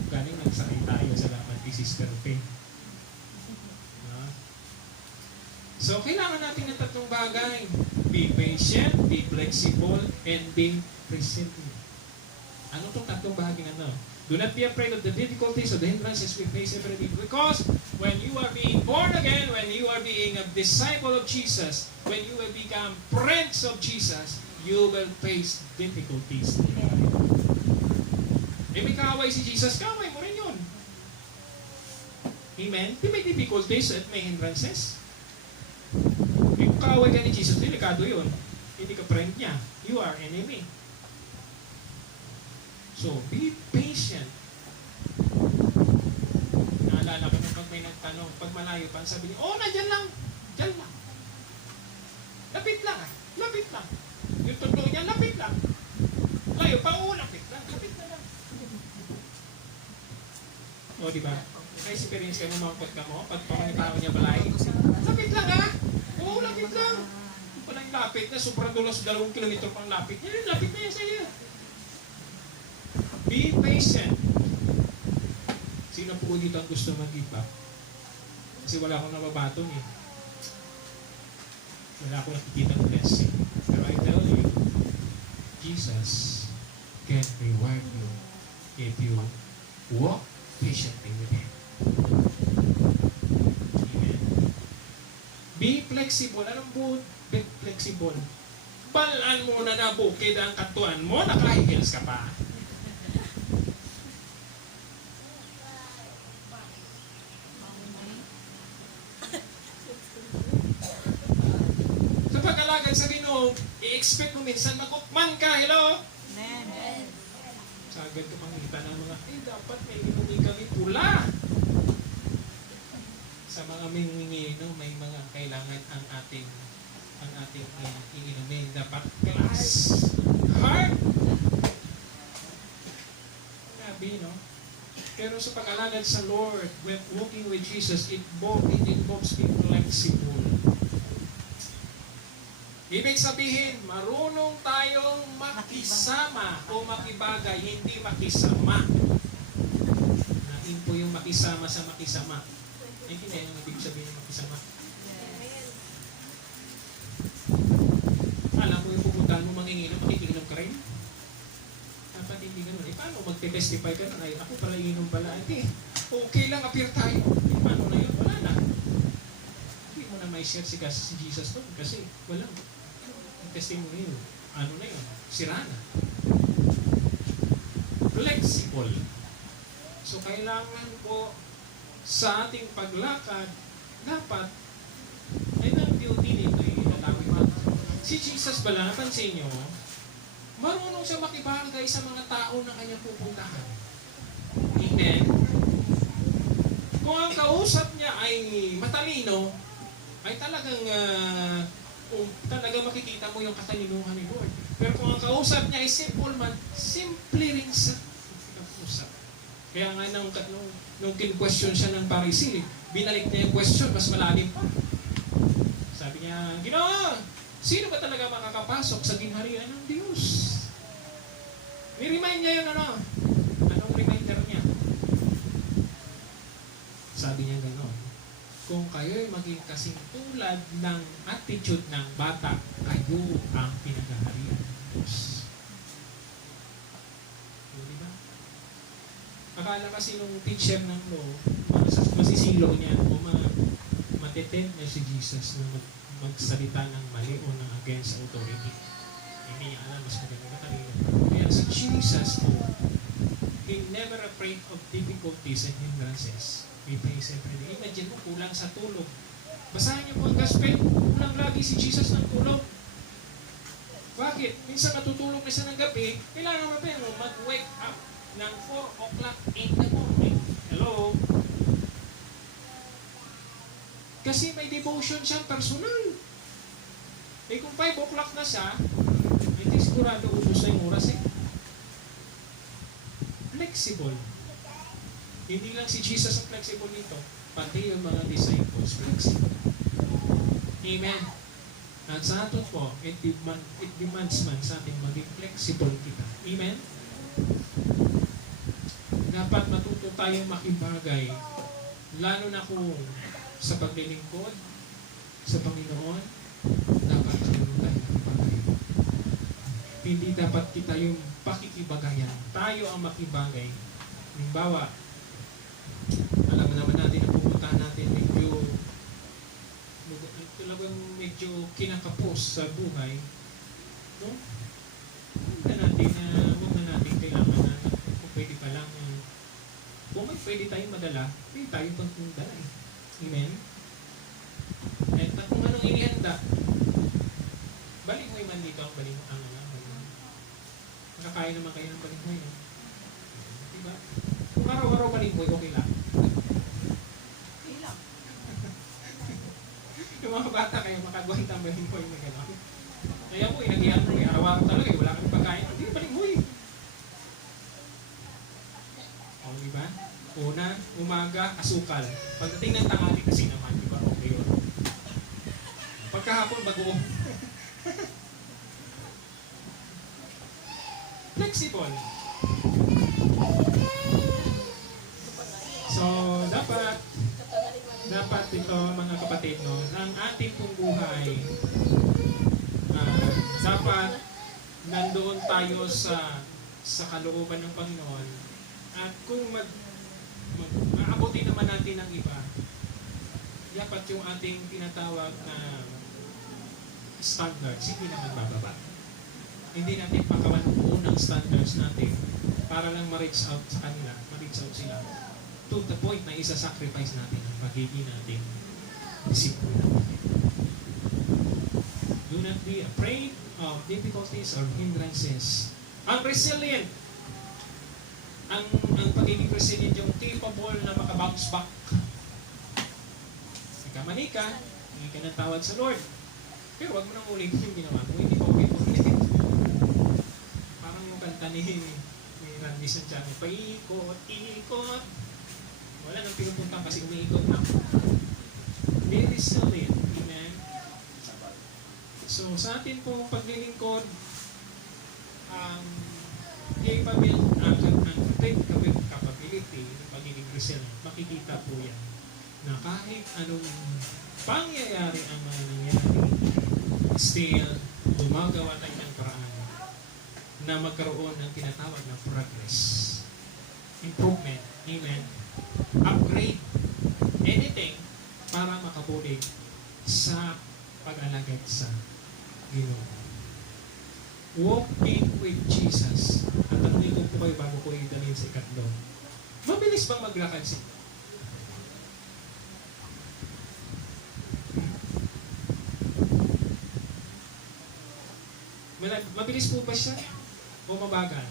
Galing nagsakay tayo sa laman kay Sister Faye. So, kailangan natin ng tatlong bagay. Be patient, be flexible, and be resilient. Ano itong tatlong bahagi na no? Do not be afraid of the difficulties or the hindrances we face every day. Because when you are being born again, when you are being a disciple of Jesus, when you will become friends of Jesus, you will face difficulties. Eh, may kaaway si Jesus, kaaway mo rin yun. Amen? Di may difficulties at may hindrances. Eh, kung kaaway ka ni Jesus, delikado yun. Hindi ka friend niya. You are enemy. So, be patient. Naalala ko nung pag may nagtanong, pag malayo pa, sabi niya, nandiyan lang. Diyan lang. Lapit lang ah. Lapit lang. Yung totoo niya, lapit lang. Layo pa, lapit lang. Lapit na lang. O, di ba? Na-experience kayo, mamangkot ka mo, pag pamangitao niya balay. Lapit lang ah. Oo, lapit lang. Yung palang lapit na, sobrang dulas 2 kilometro pang lapit niya. Lapit na yan sa iyo. Be patient. Sino po dito ang gusto mag-give up? Kasi wala akong nababatong eh. Wala akong nakikita ng blessing. Pero I tell you, Jesus can reward you if you walk patiently with Him. Amen. Be flexible. Anong po be flexible? Balaan mo na bukid ang katuan mo, naka-heels ka pa. Sa pag-alagad sa Ginoo, i-expect mo minsan makukman ka. Hello? Amen. Sagad ka makita ng mga, dapat may inumin kami pula. Sa mga mingingi, no, may mga kailangan ang ating iinumin. Dapat glass. Hard. Grabe, no? Pero sa pag-alagad sa Lord, when walking with Jesus, it involves being flexible. Ibig sabihin, marunong tayong makisama o makibagay, hindi makisama. Nain po yung makisama sa makisama. Hindi na yung ibig sabihin ng makisama. Alam mo yung pupuntahan mo manginginom, makikinom ka rin? Dapat hindi ganun. Paano magte-testify ka na? Ay, ako pala inom pala. Hindi. Okay lang, appear tayo. Paano na yun? Wala na. Hindi mo na may share si Jesus doon kasi walang testimony yun. Ano na yun? Sira na. Flexible. So, kailangan po sa ating paglakad, dapat ay ang duty nito ay lalawin mo. Si Jesus pala, napansin nyo, marunong siya makibagay sa mga tao na kanyang pupuntahan. Amen? Kung ang kausap niya ay matalino, ay talagang talaga makikita mo yung katalinuhan ni Lord. Pero kung ang kausap niya ay simple man, simple rin sa kausap. Kaya nga nung kin-question siya ng Pharisee, binalik niya yung question, mas malalim pa. Sabi niya, Ginoo, sino ba talaga makakapasok sa ginharian ng Diyos? Ni-remind niya yun anong reminder niya? Sabi niya gano'n, kung kayo'y maging kasing tulad ng attitude ng bata, kayo ang pinagaharian ng Diyos. Diba? Akala kasi nung teacher ng law, masisilaw niya o natitempt niya si Jesus na magsalita ng mali o ng against authority. Hindi niya alam, mas magaling na kanina. Kaya si Jesus po, he never afraid of difficulties and hindrances. We praise every day. Imagine mo, kulang sa tulog. Basahin niyo po ang gospel, kulang lagi si Jesus ng tulog. Bakit? Minsan matutulog na siya ng gabi, kailangan mo pa mag-wake up ng 4 o'clock in the morning. Hello? Kasi may devotion siya personal. Eh kung 5 o'clock na siya, hindi sigurado ubos na yung oras eh. Flexible. Hindi lang si Jesus ang flexible nito, pati yung mga disciples flexible. Amen. At sa atin po, it demands man sa atin maging flexible kita. Amen? Dapat matuto tayong makibagay, lalo na kung sa paglilingkod sa Panginoon, dapat marunong tayo makibagay. Hindi dapat kita yung pakikibagayan. Tayo ang makibagay. Halimbawa, alam naman natin na pupunta natin talagang medyo kinakapos sa buhay, no? Huwag na natin kailangan na kung pwede pa lang, kung may pwede tayong madala, pwede tayo pang dala eh. Amen? At kung anong inihanda, balinghoy man dito ang balinghoy. Nakakain naman kayo ng balinghoy, no? Diba? Kung araw-araw balinghoy, okay lang. Yung mga bata kayo makagwanta ang balinghoy na gano'n. Kaya po, inagihan mo, araw-araw talaga, wala kami pagkain. Hindi, balinghoy. O, diba? Una, umaga, asukal. Pagdating ng tanghali kasi naman, diba? Okay yun. Pagkahapon, bagoong. Flexible. So, dapat ito mga kapatid, no, ang ating pong buhay, dapat nandoon tayo sa kalooban ng Panginoon, at kung maabutin naman natin ng iba, dapat yung ating tinatawag na standards, hindi naman bababa. Hindi natin pakawanuun ng standards natin para lang ma-reach out sa kanila, ma-reach out sila to the point na isa-sacrifice natin ang pagiging natin disciple natin. Do not be afraid of difficulties or hindrances. Ang resilient, ang pagiging resilient, yung capable na makabounce back. Nagkamali ka, hindi ka natawad sa Lord. Pero wag mo nang ulitin yung ginawa mo, hindi pa ulit. Parang yung kanta ni Randy Santiago, paikot-ikot. Wala nang pinupuntang kasi umiikot na. Be resilient. Amen? So, sa atin pong paglilingkod, ang capability ng pagiging resilient, makikita po yan na kahit anong pangyayari ang mga nangyayari, still, gumagawa tayo ng paraan na magkaroon ng tinatawag na progress. Improvement. Amen. Upgrade. Anything para makabulig sa pag-alagad sa Ginoo. Walking with Jesus. At tanongin ko po kayo bago ko idalhin sa ikatlo. Mabilis bang maglakad siya? Mabilis po ba siya? O mabagal?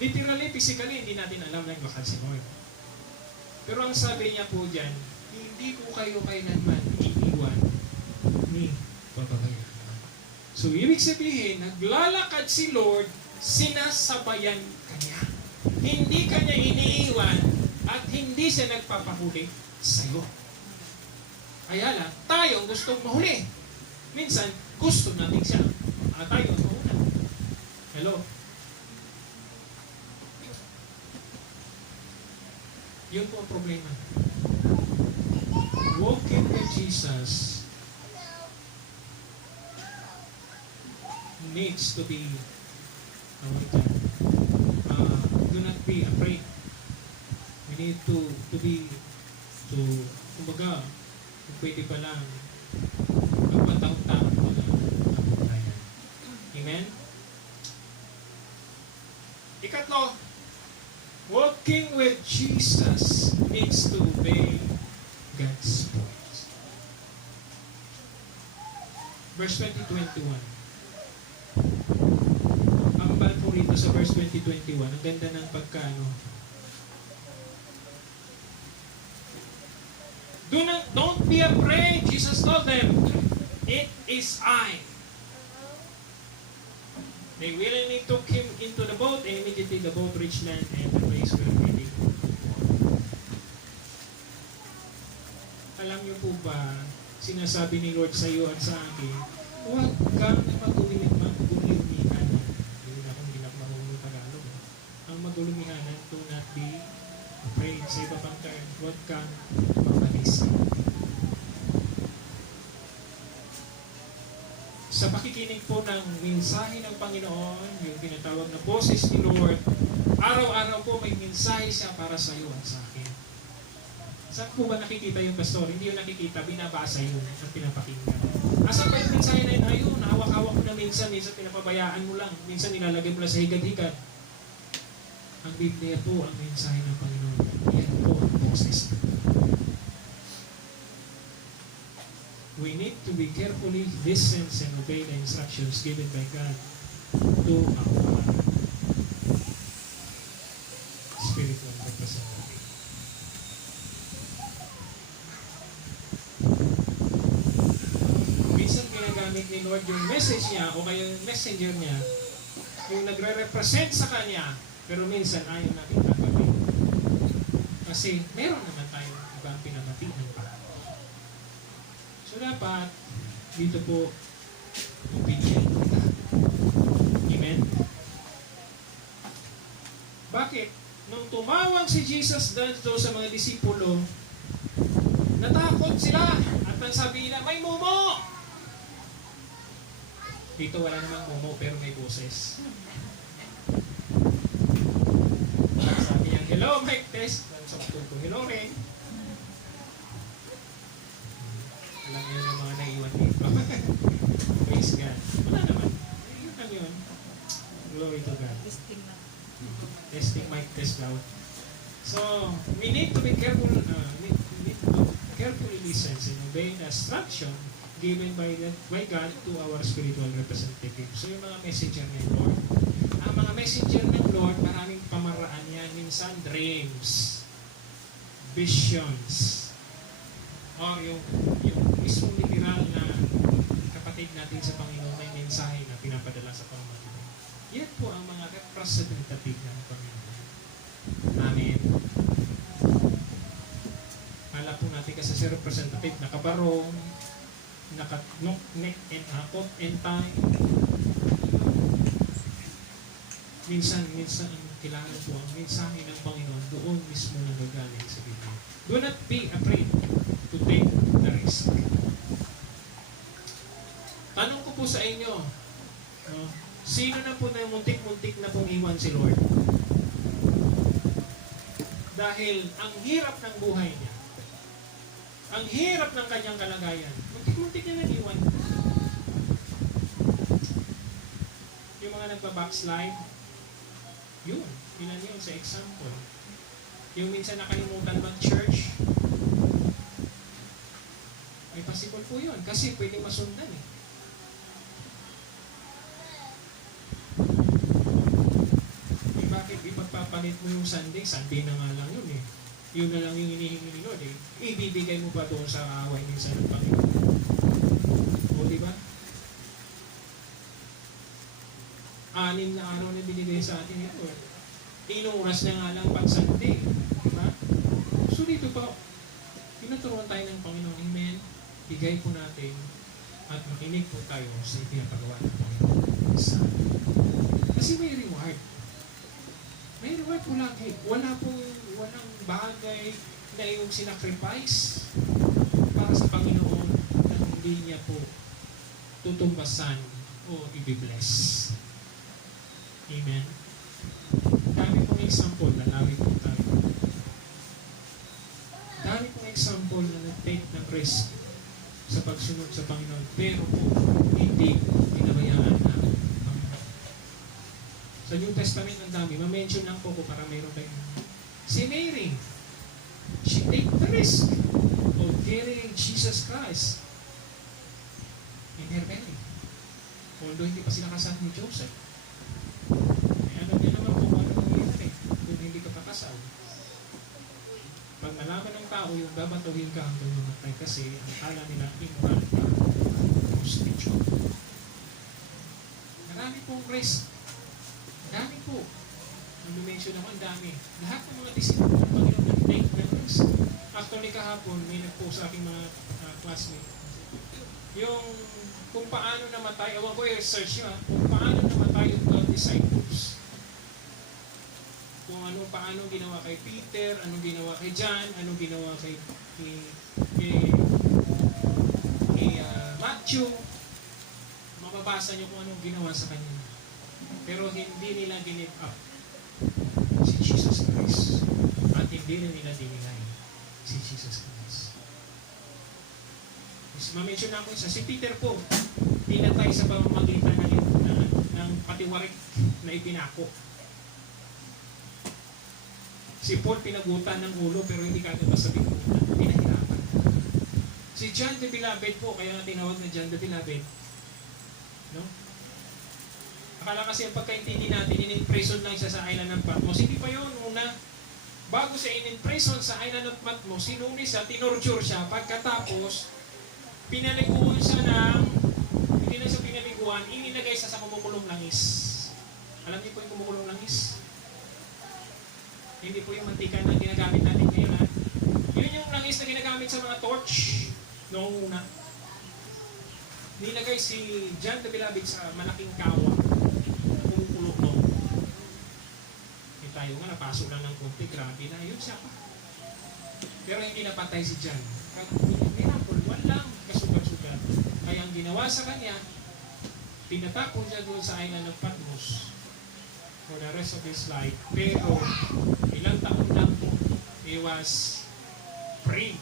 Literally, physically, hindi natin alam na maglakad si Lord. Pero ang sabi niya po dyan, hindi ko kayo kailanman iiwan ni bababayan. So, ibig sabihin, naglalakad si Lord, sinasabayan kanya. Hindi kanya iniiwan at hindi siya nagpapahuli sa'yo. Kaya lang, tayo gustong mahuli. Minsan, gusto natin siya. Tayo ang mauna. Hello? Yun po ang problema. Walking with Jesus needs to be do not be afraid. We need kumbaga, kung pwede pa lang, magpataon-taon ko na kaputayan. Amen? Ikatlo, walking with Jesus means to obey God's voice. Verse 20-21. Ang bal po rito sa verse 20-21, ang ganda ng pagkaano. Don't be afraid, Jesus told them. It is I. They willingly took him into the boat, and immediately the boat reached land and the place where they lived. Alam niyo po ba, sinasabi ni Lord sa iyo at sa akin, huwag kang magulumihanan. Hindi na marunong Tagalog. Ang magulumihanan, do not be afraid. Sa iba pang term, huwag kang mamalisa. Sa pakikinig po ng mensahe ng Panginoon, yung tinatawag na boses ni Lord, araw-araw po may mensahe siya para sa iyo at sa akin. Saan po ba nakikita yung pastor? Hindi yung nakikita, binabasa yun at pinapakinggan. Asan pa yung mensahe na yun? Ayun, hawak-hawak mo na minsan pinapabayaan mo lang. Minsan nilalagay mo lang sa higad-higad. Ang Biblia po, ang mensahe ng Panginoon. Yan po ang boses. We need to be carefully listen and obey the instructions given by God to our spiritual representative. Minsan ginagamit ni Lord yung message niya o kaya yung messenger niya, yung nagre-represent sa Kanya, pero minsan ayaw natin tanggapin. Kasi meron naman tayong ibang pinamatihan pa. So dapat, dito po, obedient kita. Amen? Bakit? Nung tumawag si Jesus dito sa mga disipulo, natakot sila at ang sabi nila, may mumo! Dito wala namang mumo pero may boses. Sabi niya, hello, mic test. Hello, Ren. Alam niyo yung mga naiwan dito. Praise God. Wala naman. Yun lang yun. Glory to God. Testing mic test daw. So, we need to be careful, carefully listen and obey the instruction given by God to our spiritual representative. So, yung mga messenger ng Lord. Ang mga messenger ng Lord, maraming pamaraan yan. Minsan, dreams, visions, or yung mismong literal na kapatid natin sa Panginoon may mensahe na pinapadala sa pamamagitan. Yan po ang mga representative ng Panginoon. Amen. Hala po natin kasi si representative nakabarong, naka-knock, neck, and hakot, and tie. Minsan ang kailangan po ang mensahe ng Panginoon doon mismo nagagaling sa Biblia. Do not be afraid to take the risk. Tanong ko po sa inyo, no? Sino na po na muntik-muntik na pong iwan si Lord? Dahil ang hirap ng buhay niya, ang hirap ng kanyang kalagayan, muntik-muntik na nag-iwan. Yung mga nagpa-backslide, yun, ilan yun sa example. Yung minsan nakalimutan mag-church, may possible po yun. Kasi pwede masundan eh. Bakit ipagpapalit mo yung Sunday? Sunday na nga lang yun eh. Yun na lang yung hinihingi ni Lord eh. Ibibigay mo ba doon sa away minsan ng Panginoon? O diba? 6 na araw na binigay sa atin ito eh. Inuras na nga lang pag Sunday. Diba? So dito pa, tinuturuan tayo ng Panginoon. Amen. Bigay po natin at makinig po tayo sa ipinapagawa ng Panginoon. Kasi may reward. May reward po lagi. Walang bagay na yung sinacrifice para sa Panginoon na hindi niya po tutumbasan o i-bless. Amen. Dami pong example, lalawin po tayo. Paul na nag-take ng risk sa pagsunod sa Panginoon. Pero po, hindi pinabayaan na ang Panginoon. Sa New Testament, ang dami. Ma-mention lang po ko para mayroon tayong... Si Mary, she take the risk of carrying Jesus Christ in her belly. Although hindi pa sila kasal ni Joseph. Ano niya naman kung ano nangyayari kung hindi ka pakasal. Pag nalaman ng tao yung babatuhin ka hanggang lumatay kasi ang kala nila immoral ka, prostitute. Marami pong risk. Marami po. Ang lumension ako, ang dami. Lahat ng mga disipulo ng Panginoon nag-take ng risk. Actually kahapon, may nag-post sa aking mga classmates. Yung kung paano namatay, ewan ko i-research nyo kung paano namatay yung 12 disciples. Kung paano ginawa kay Peter, anong ginawa kay John, anong ginawa kay Matthew. Mababasa nyo kung anong ginawa sa kanya. Pero hindi nila give up si Jesus Christ. At hindi rin nila dinilay si Jesus Christ. Ma-mention na ako isa. Si Peter po, pinatay sa pamamagitan ng patiwarik na ipinako. Si Paul pinagutan ng ulo pero hindi kagad basta pinagutan. Pinahirapan. Si John the Beloved po, kaya tinawag na John the Beloved. No? Akala kasi ang pagkaintindi natin, in-imprison lang siya sa island ng Patmos. Hindi pa yun. Una, bago siya in-imprison sa island ng Patmos, sinuli siya, tinorture siya. Pagkatapos, pinaliguan siya hindi na siya pinaliguan, ininagay siya sa kumukulong langis. Alam niyo po yung kumukulong langis? Hindi po yung mantika na ginagamit natin ngayon. Ha? Yun yung langis na ginagamit sa mga torch noong una. Nilagay si John the Beloved sa malaking kawa. Kumukulong noon. Tayo nga, napasok lang ng konti, grabe na, yun siya pa. Pero hindi napatay si John. Miracle, walang kasugat-sugat. Kaya ang ginawa sa kanya, tinatapon siya doon sa island ng Patmos for the rest of his life. Pero, ilang taon lang po, he was free.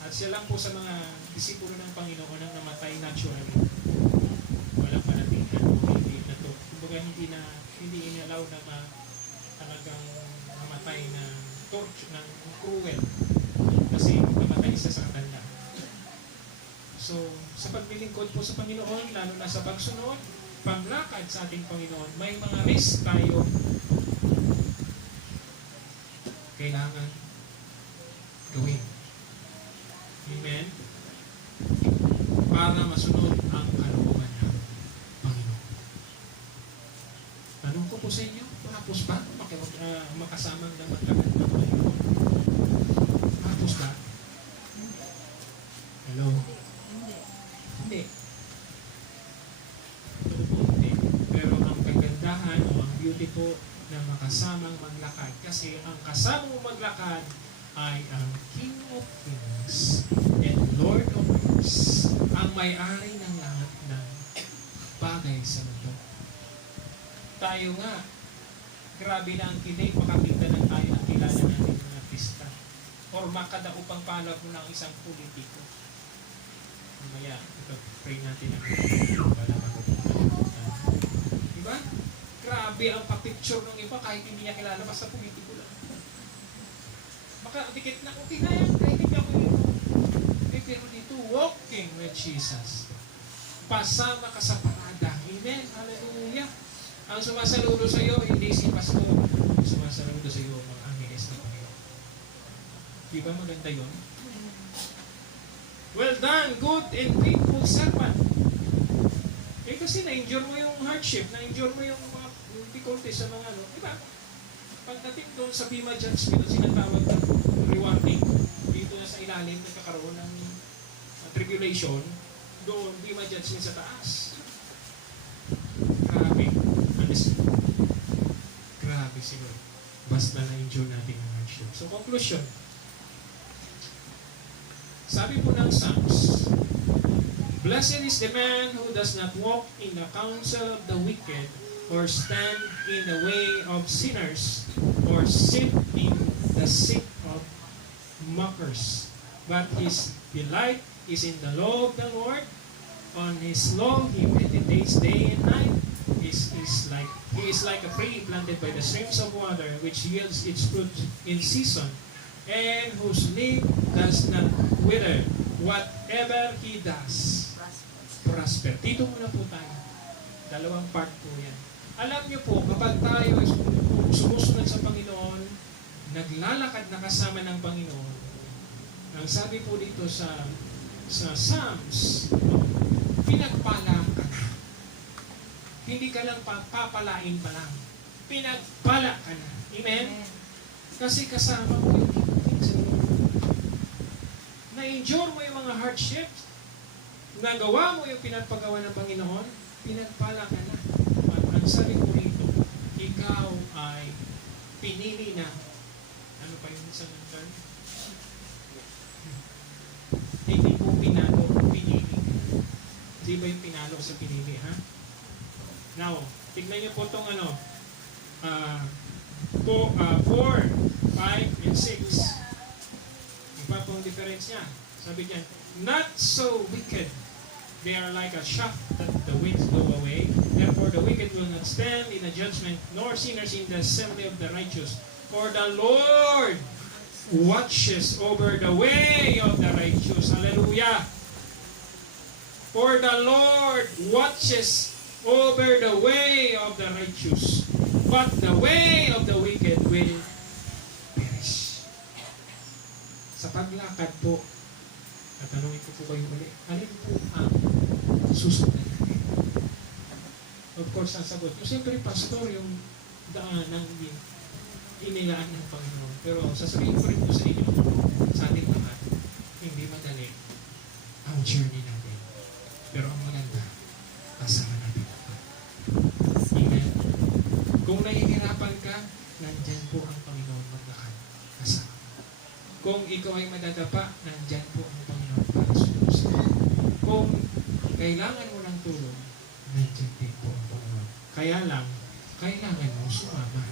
At siya lang po sa mga disipulo ng Panginoon ang namatay naturally. Walang panatingan. Hindi na to. Kumbaga hindi inalaw na talagang mamatay na torture, ng cruel. Kasi namatay isa sa katanda. So, sa paglilingkod po sa Panginoon, lalo na sa pagsunod, paglakad sa ating Panginoon, may mga risk tayo kailangan gawin. Amen? Para masunod ang kalooban ng Panginoon. Tanong ko po sa inyo, mahapos ba makasamang na maglakad ng Panginoon? Mahapos ba? Hello? Hindi. Ito po hindi. Pero ang kagandahan o ang beauty po na makasamang maglakad. Kasi ang kasamang maglakad ay ang King of Kings and Lord of Lords, ang may-ari ng lahat ng bagay sa mundo. Tayo nga, grabe na ang kilig, makakita ng tayo ang kilala natin ng artista. Or makadaupang palad mo ng isang politiko. Mamaya, ito, pray natin ang wala magupunta. Diba? Grabe ang papicture ng iba kahit hindi niya kilala, basta politiko lang. Dikit na, okay na yan, kahit hindi ako yun. Pero dito, walking with Jesus. Pasama ka sa parada. Amen. Hallelujah. Ang sumasaludo sa iyo, hindi si Pastor. Ang sumasaludo sa iyo, mga angeles ng Panginoon. Di ba maganda yun? Well done, good and faithful servant. Eh kasi na-endure mo yung hardship, na-endure mo yung mga difficulties sa mga ano. Di ba? Pagdating doon sa Bema Judgment, sinatawag ng rewarding, dito na sa ilalim, nagkakaroon ng tribulation, doon, Bema Judgment sa taas. Grabe. Grabe siguro. Basta na-enjoy natin ang hardship. So, conclusion. Sabi po ng Psalms, blessed is the man who does not walk in the counsel of the wicked, or stand in the way of sinners, or sit in the seat of mockers. But his delight is in the law of the Lord. On his law he meditates day and night. He is like a tree planted by the streams of water, which yields its fruit in season, and whose leaf does not wither. Whatever he does, prosper. Dito muna po tayo. Dalawang part po yan. Alam niyo po, kapag tayo ay sumusunod sa Panginoon, naglalakad na kasama ng Panginoon, ang sabi po dito sa Psalms, pinagpala ka na. Hindi ka lang papalain pa lang. Pinagpala ka na. Amen? Kasi kasama mo yung na-endure mo yung mga hardships, nagawa mo yung pinagpagawa ng Panginoon, pinagpala ka na. At ang sabi ko rito, ikaw ay pinili na. Ano pa yung isang term? Hindi po pinalo, pinili. Di ba yung pinalo sa pinili, ha? Now, tignan niyo po itong 4, 5, and 6. Iba pong difference niya. Sabi niya, not so wicked. They are like a shaft that the winds blow away. Therefore the wicked will not stand in the judgment, nor sinners in the assembly of the righteous. For the Lord watches over the way of the righteous. Hallelujah! For the Lord watches over the way of the righteous, but the way of the wicked will perish. Sa paglakad po, tatanungin ko po kayo ulit, alin po ang susundan natin? Of course, ang sagot ko, siyempre, pastor, yung daan ng inilaan ng Panginoon. Pero sasabihin ko rin po sa inyo, sa ating lahat, hindi madali ang journey natin. Pero ang maganda, kasama natin. Amen. Kung nahihirapan ka, nandyan po ang Panginoon maglakad kasama. Kung ikaw ay madadapa, nandyan po ang Panginoon para sulusin. Kung kailangan mo ng tulong, nandyan din po ang Panginoon. Kaya lang, kailangan mo sumama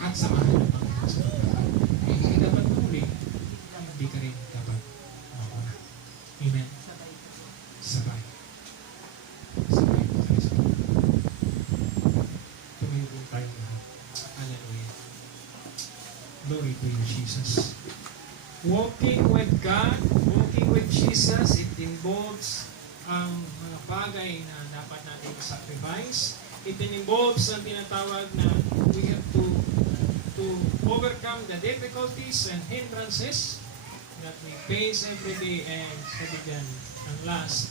at samahan ng Panginoon sa paglakad. Hindi ka dapat huli, hindi ka rin dapat mauna. Amen. Sabay. Sabay po tayo sa Panginoon. Tumayo po tayo lahat. Hallelujah. Glory to you, Jesus. Walking with God, walking with Jesus, it involves ang mga bagay na dapat natin sacrifice. It involves ang tinatawag na we have to overcome the difficulties and hindrances that we face every day. And sabi dyan, ang last,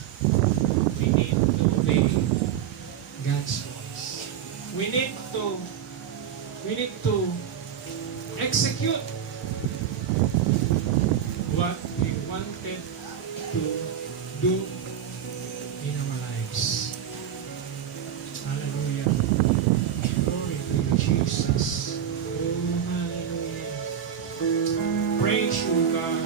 we need to obey God's voice. We need to execute what we wanted to do in our lives. Hallelujah. Glory to you, Jesus. Oh, hallelujah. Praise you, God.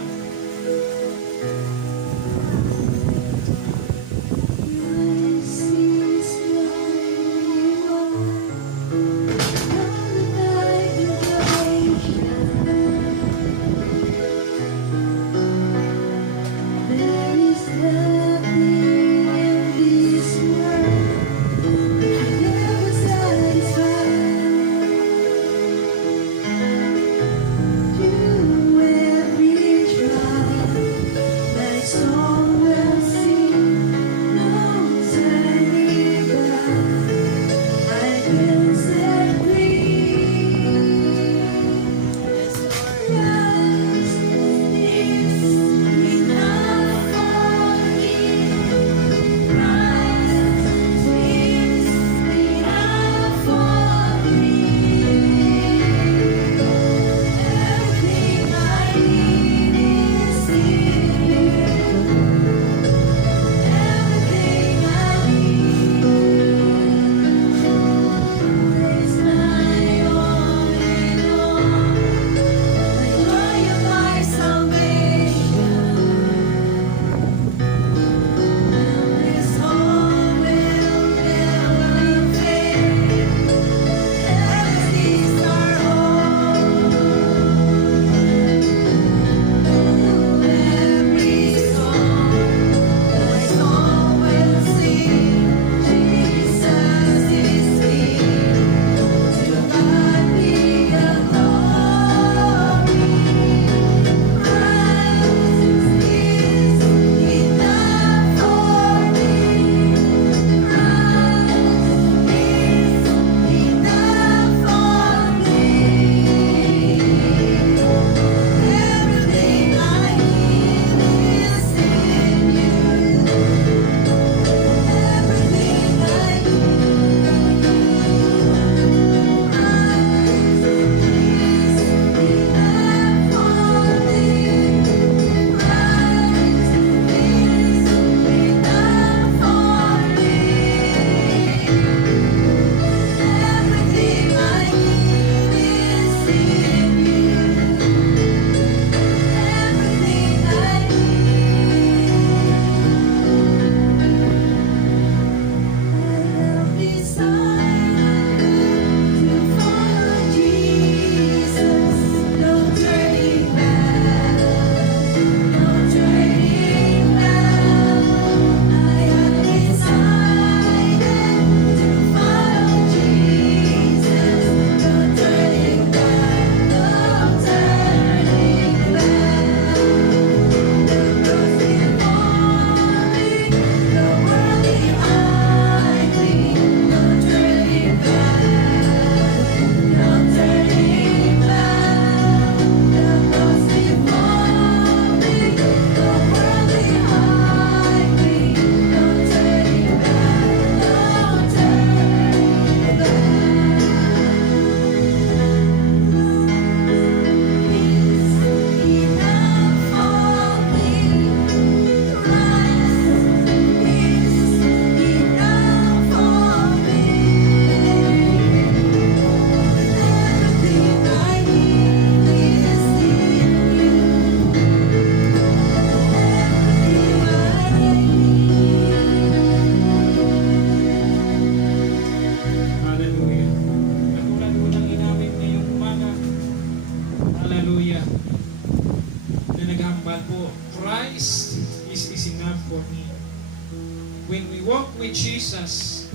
when we walk with Jesus,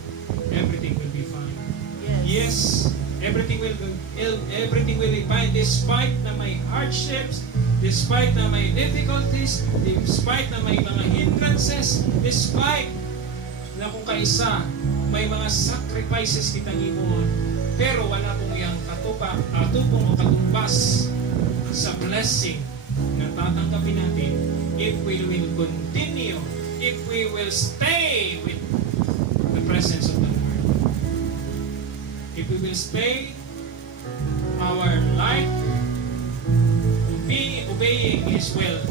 everything will be fine. Yes, everything will be fine despite na may hardships, despite na may difficulties, despite na may mga hindrances, despite na kung kaisa may mga sacrifices kita himuon, pero wala pong iyang katupong o katumbas sa blessing na tatanggapin natin if we will continue, if we will stay with the presence of the Lord. If we will stay our life obeying His will,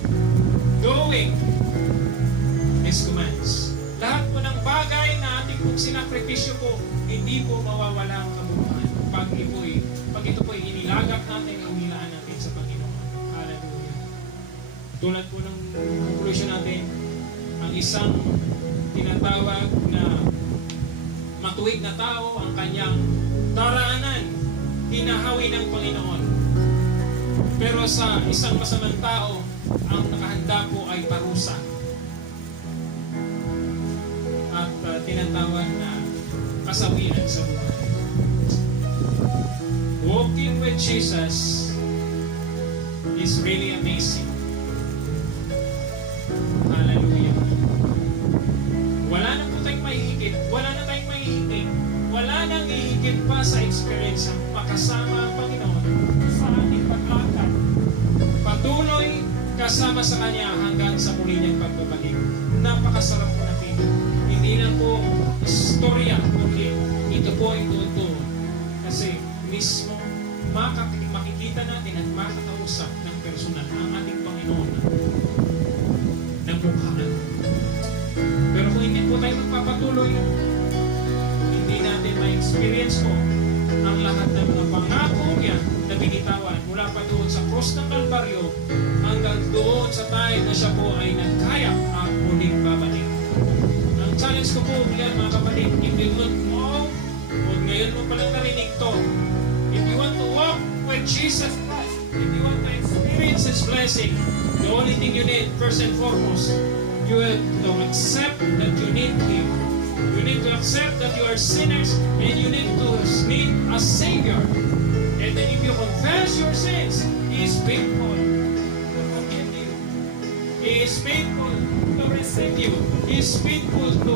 doing His commands. Lahat po ng bagay na ating pong sinakripisyo po, hindi po mawawala ang kabuluhan pag ito po inilagak natin, inilaan natin sa Panginoon. Hallelujah. Tulad po ng conclusion natin, ang isang tinatawag na matuwid na tao, ang kanyang daraanan, hinahawi ng Panginoon. Pero sa isang masamang tao, ang nakahanda po ay parusa. At tinatawag na kasawian sa buhay. Walking with Jesus is really amazing. Hallelujah. Wala na po tayong mahihigit. Wala na tayong mahihigit. Wala nang ihigit pa sa experience ang makasama ang Panginoon sa ating paglakad. Patuloy kasama sa Kanya hanggang sa muli niyang pagbabalik. Napakasarap po natin. Hindi lang po istorya, kundi ito po ay totoo. Kasi mismo makikita natin at makakausap ng personal ang ating Panginoon ng mukhaan. Pero kung hindi po tayo magpapatuloy, hindi natin ma-experience po ang lahat ng mga pangako niya na binitawan mula pa doon sa cross ng Kalbaryo hanggang doon sa time na siya po ay nagkayak at muling babalik. Ang challenge ko po yan mga kapatid, if you want mo, o ngayon mo palang narinig to, if you want to walk with Jesus Christ, if you want to experience His blessing, the only thing you need, first and foremost, you have to accept that you need Him. You need to accept that you are sinners and you need a Savior. And then if you confess your sins, He is faithful to forgive you. He is faithful to receive you. He is faithful to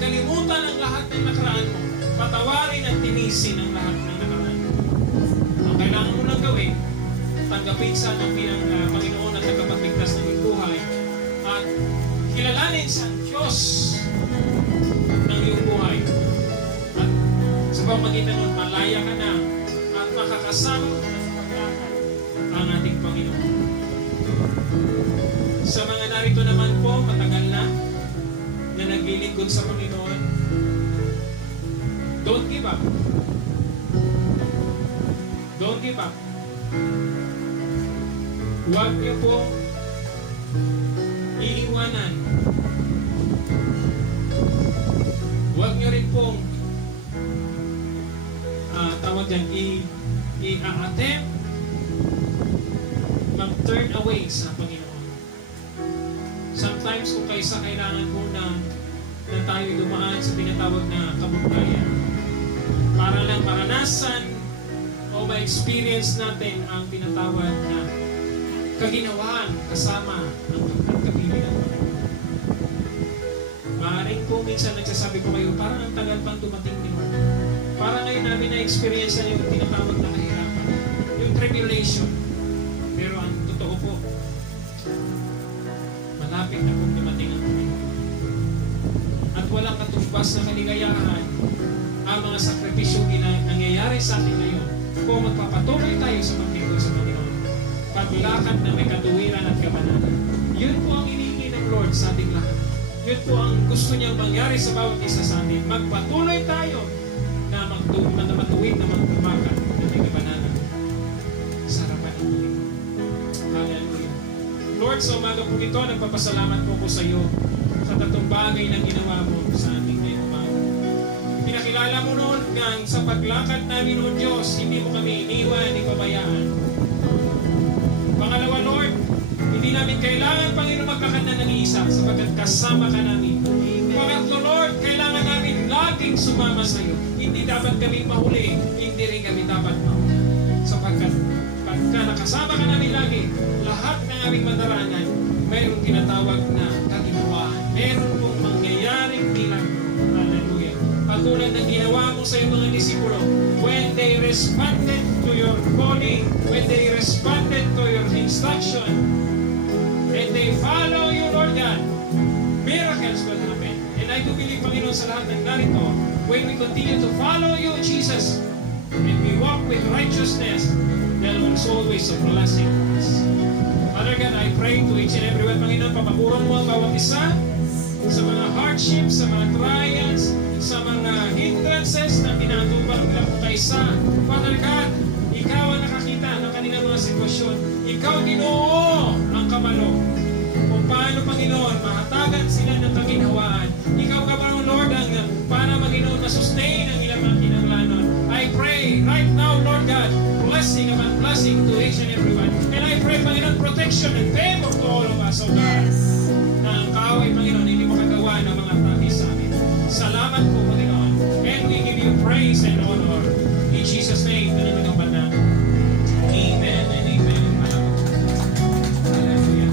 kalimutan ang lahat ng nakaraan mo. Patawarin at tinisin ang lahat ng nakaraan mo. Ang kailangan mo lang gawin, tanggapin sa ng bilang Panginoon at tagapagligtas ng iyong buhay at kilalanin sa Diyos ng iyong buhay. At sa pamagitan nun, malaya ka na at makakasama mo na sa paglakad ang ating Panginoon. Sa mga narito naman po, matagal na naglilingkod sa Panginoon, don't give up. Don't give up. Huwag niyo pong iiwanan. Huwag niyo rin pong tawag dyan, i-attempt mag-turn away sa Panginoon. Sometimes kung kaysa kailangan po na tayo dumaan sa tinatawag na kabutayan para lang maranasan o ma-experience natin ang tinatawag na kaginawaan kasama ang pagkakabili ng Panginoon. Maaaring po minsan nagsasabi po kayo, parang ang tagal pang dumating ni Lord. Para ngayon namin na-experience na yung tinatawag na kahirapan, yung tribulation. Pero ang totoo po, malapit na pong dumating ang Panginoon. At walang katumbas na kaligayahan ang mga sakripisyo na nangyayari sa atin ngayon kung magpapatuloy tayo sa paglingkod sa Panginoon. Paglakad na may katuwiran at kabanalan. Yun po ang hinihingi ng Lord sa ating lahat. Yun po ang gusto niyang mangyari sa bawat isa sa atin. Magpatuloy tayo na matuwid na magtumakan na may kabanalan sa harapan ng Panginoon. Hallelujah. Lord, sa umaga po ito, nagpapasalamat po ko sa iyo sa tatong bagay na ginawa mo sa ating ngayong umaga. Pinakilala mo noon nga sa paglakad namin noon, Diyos, hindi mo kami iniwan, ipabayaan. Pangalawa, Lord, hindi Hindi namin kailangan, Panginoon, maglakad na nag-iisa sapagkat kasama ka namin. Pangatlo, Lord, kailangan namin laging sumama sa iyo. Hindi dapat kami mahuli, hindi rin kami dapat mahuli. Sapagkat pagka nakasama ka namin lagi, lahat ng aming madaranan, mayroong tinatawag na kaginawa. Meron pong mangyayaring milagro. Hallelujah. Katulad ng ginawa mo sa iyong mga disipulo, when they responded to your calling, when they responded to your instruction, and they follow you, Lord God, miracles will happen. And I do believe, Panginoon, sa lahat ng narito, when we continue to follow you, Jesus, and we walk with righteousness, there will always a blessing for us. Father God, I pray to each and every one, Panginoon, papaguran mo ang bawat isa sa mga hardships, sa mga trials, sa mga hindrances na tinatubang nila kung kaisa. Father God, ikaw ang nakakita ng kanilang mga sitwasyon. Ikaw, Ginoo, ang kamalo. Kung paano, Panginoon, mahatagan sila ng kaginhawaan. Ikaw ka, Lord, ang para, Panginoon, masustain ang ilang mga kinanglanon. I pray right now, Lord God, blessing upon blessing to each and every one. And I pray, Panginoon, protection and favor to all of us, O God. Na ang kaaway, Panginoon,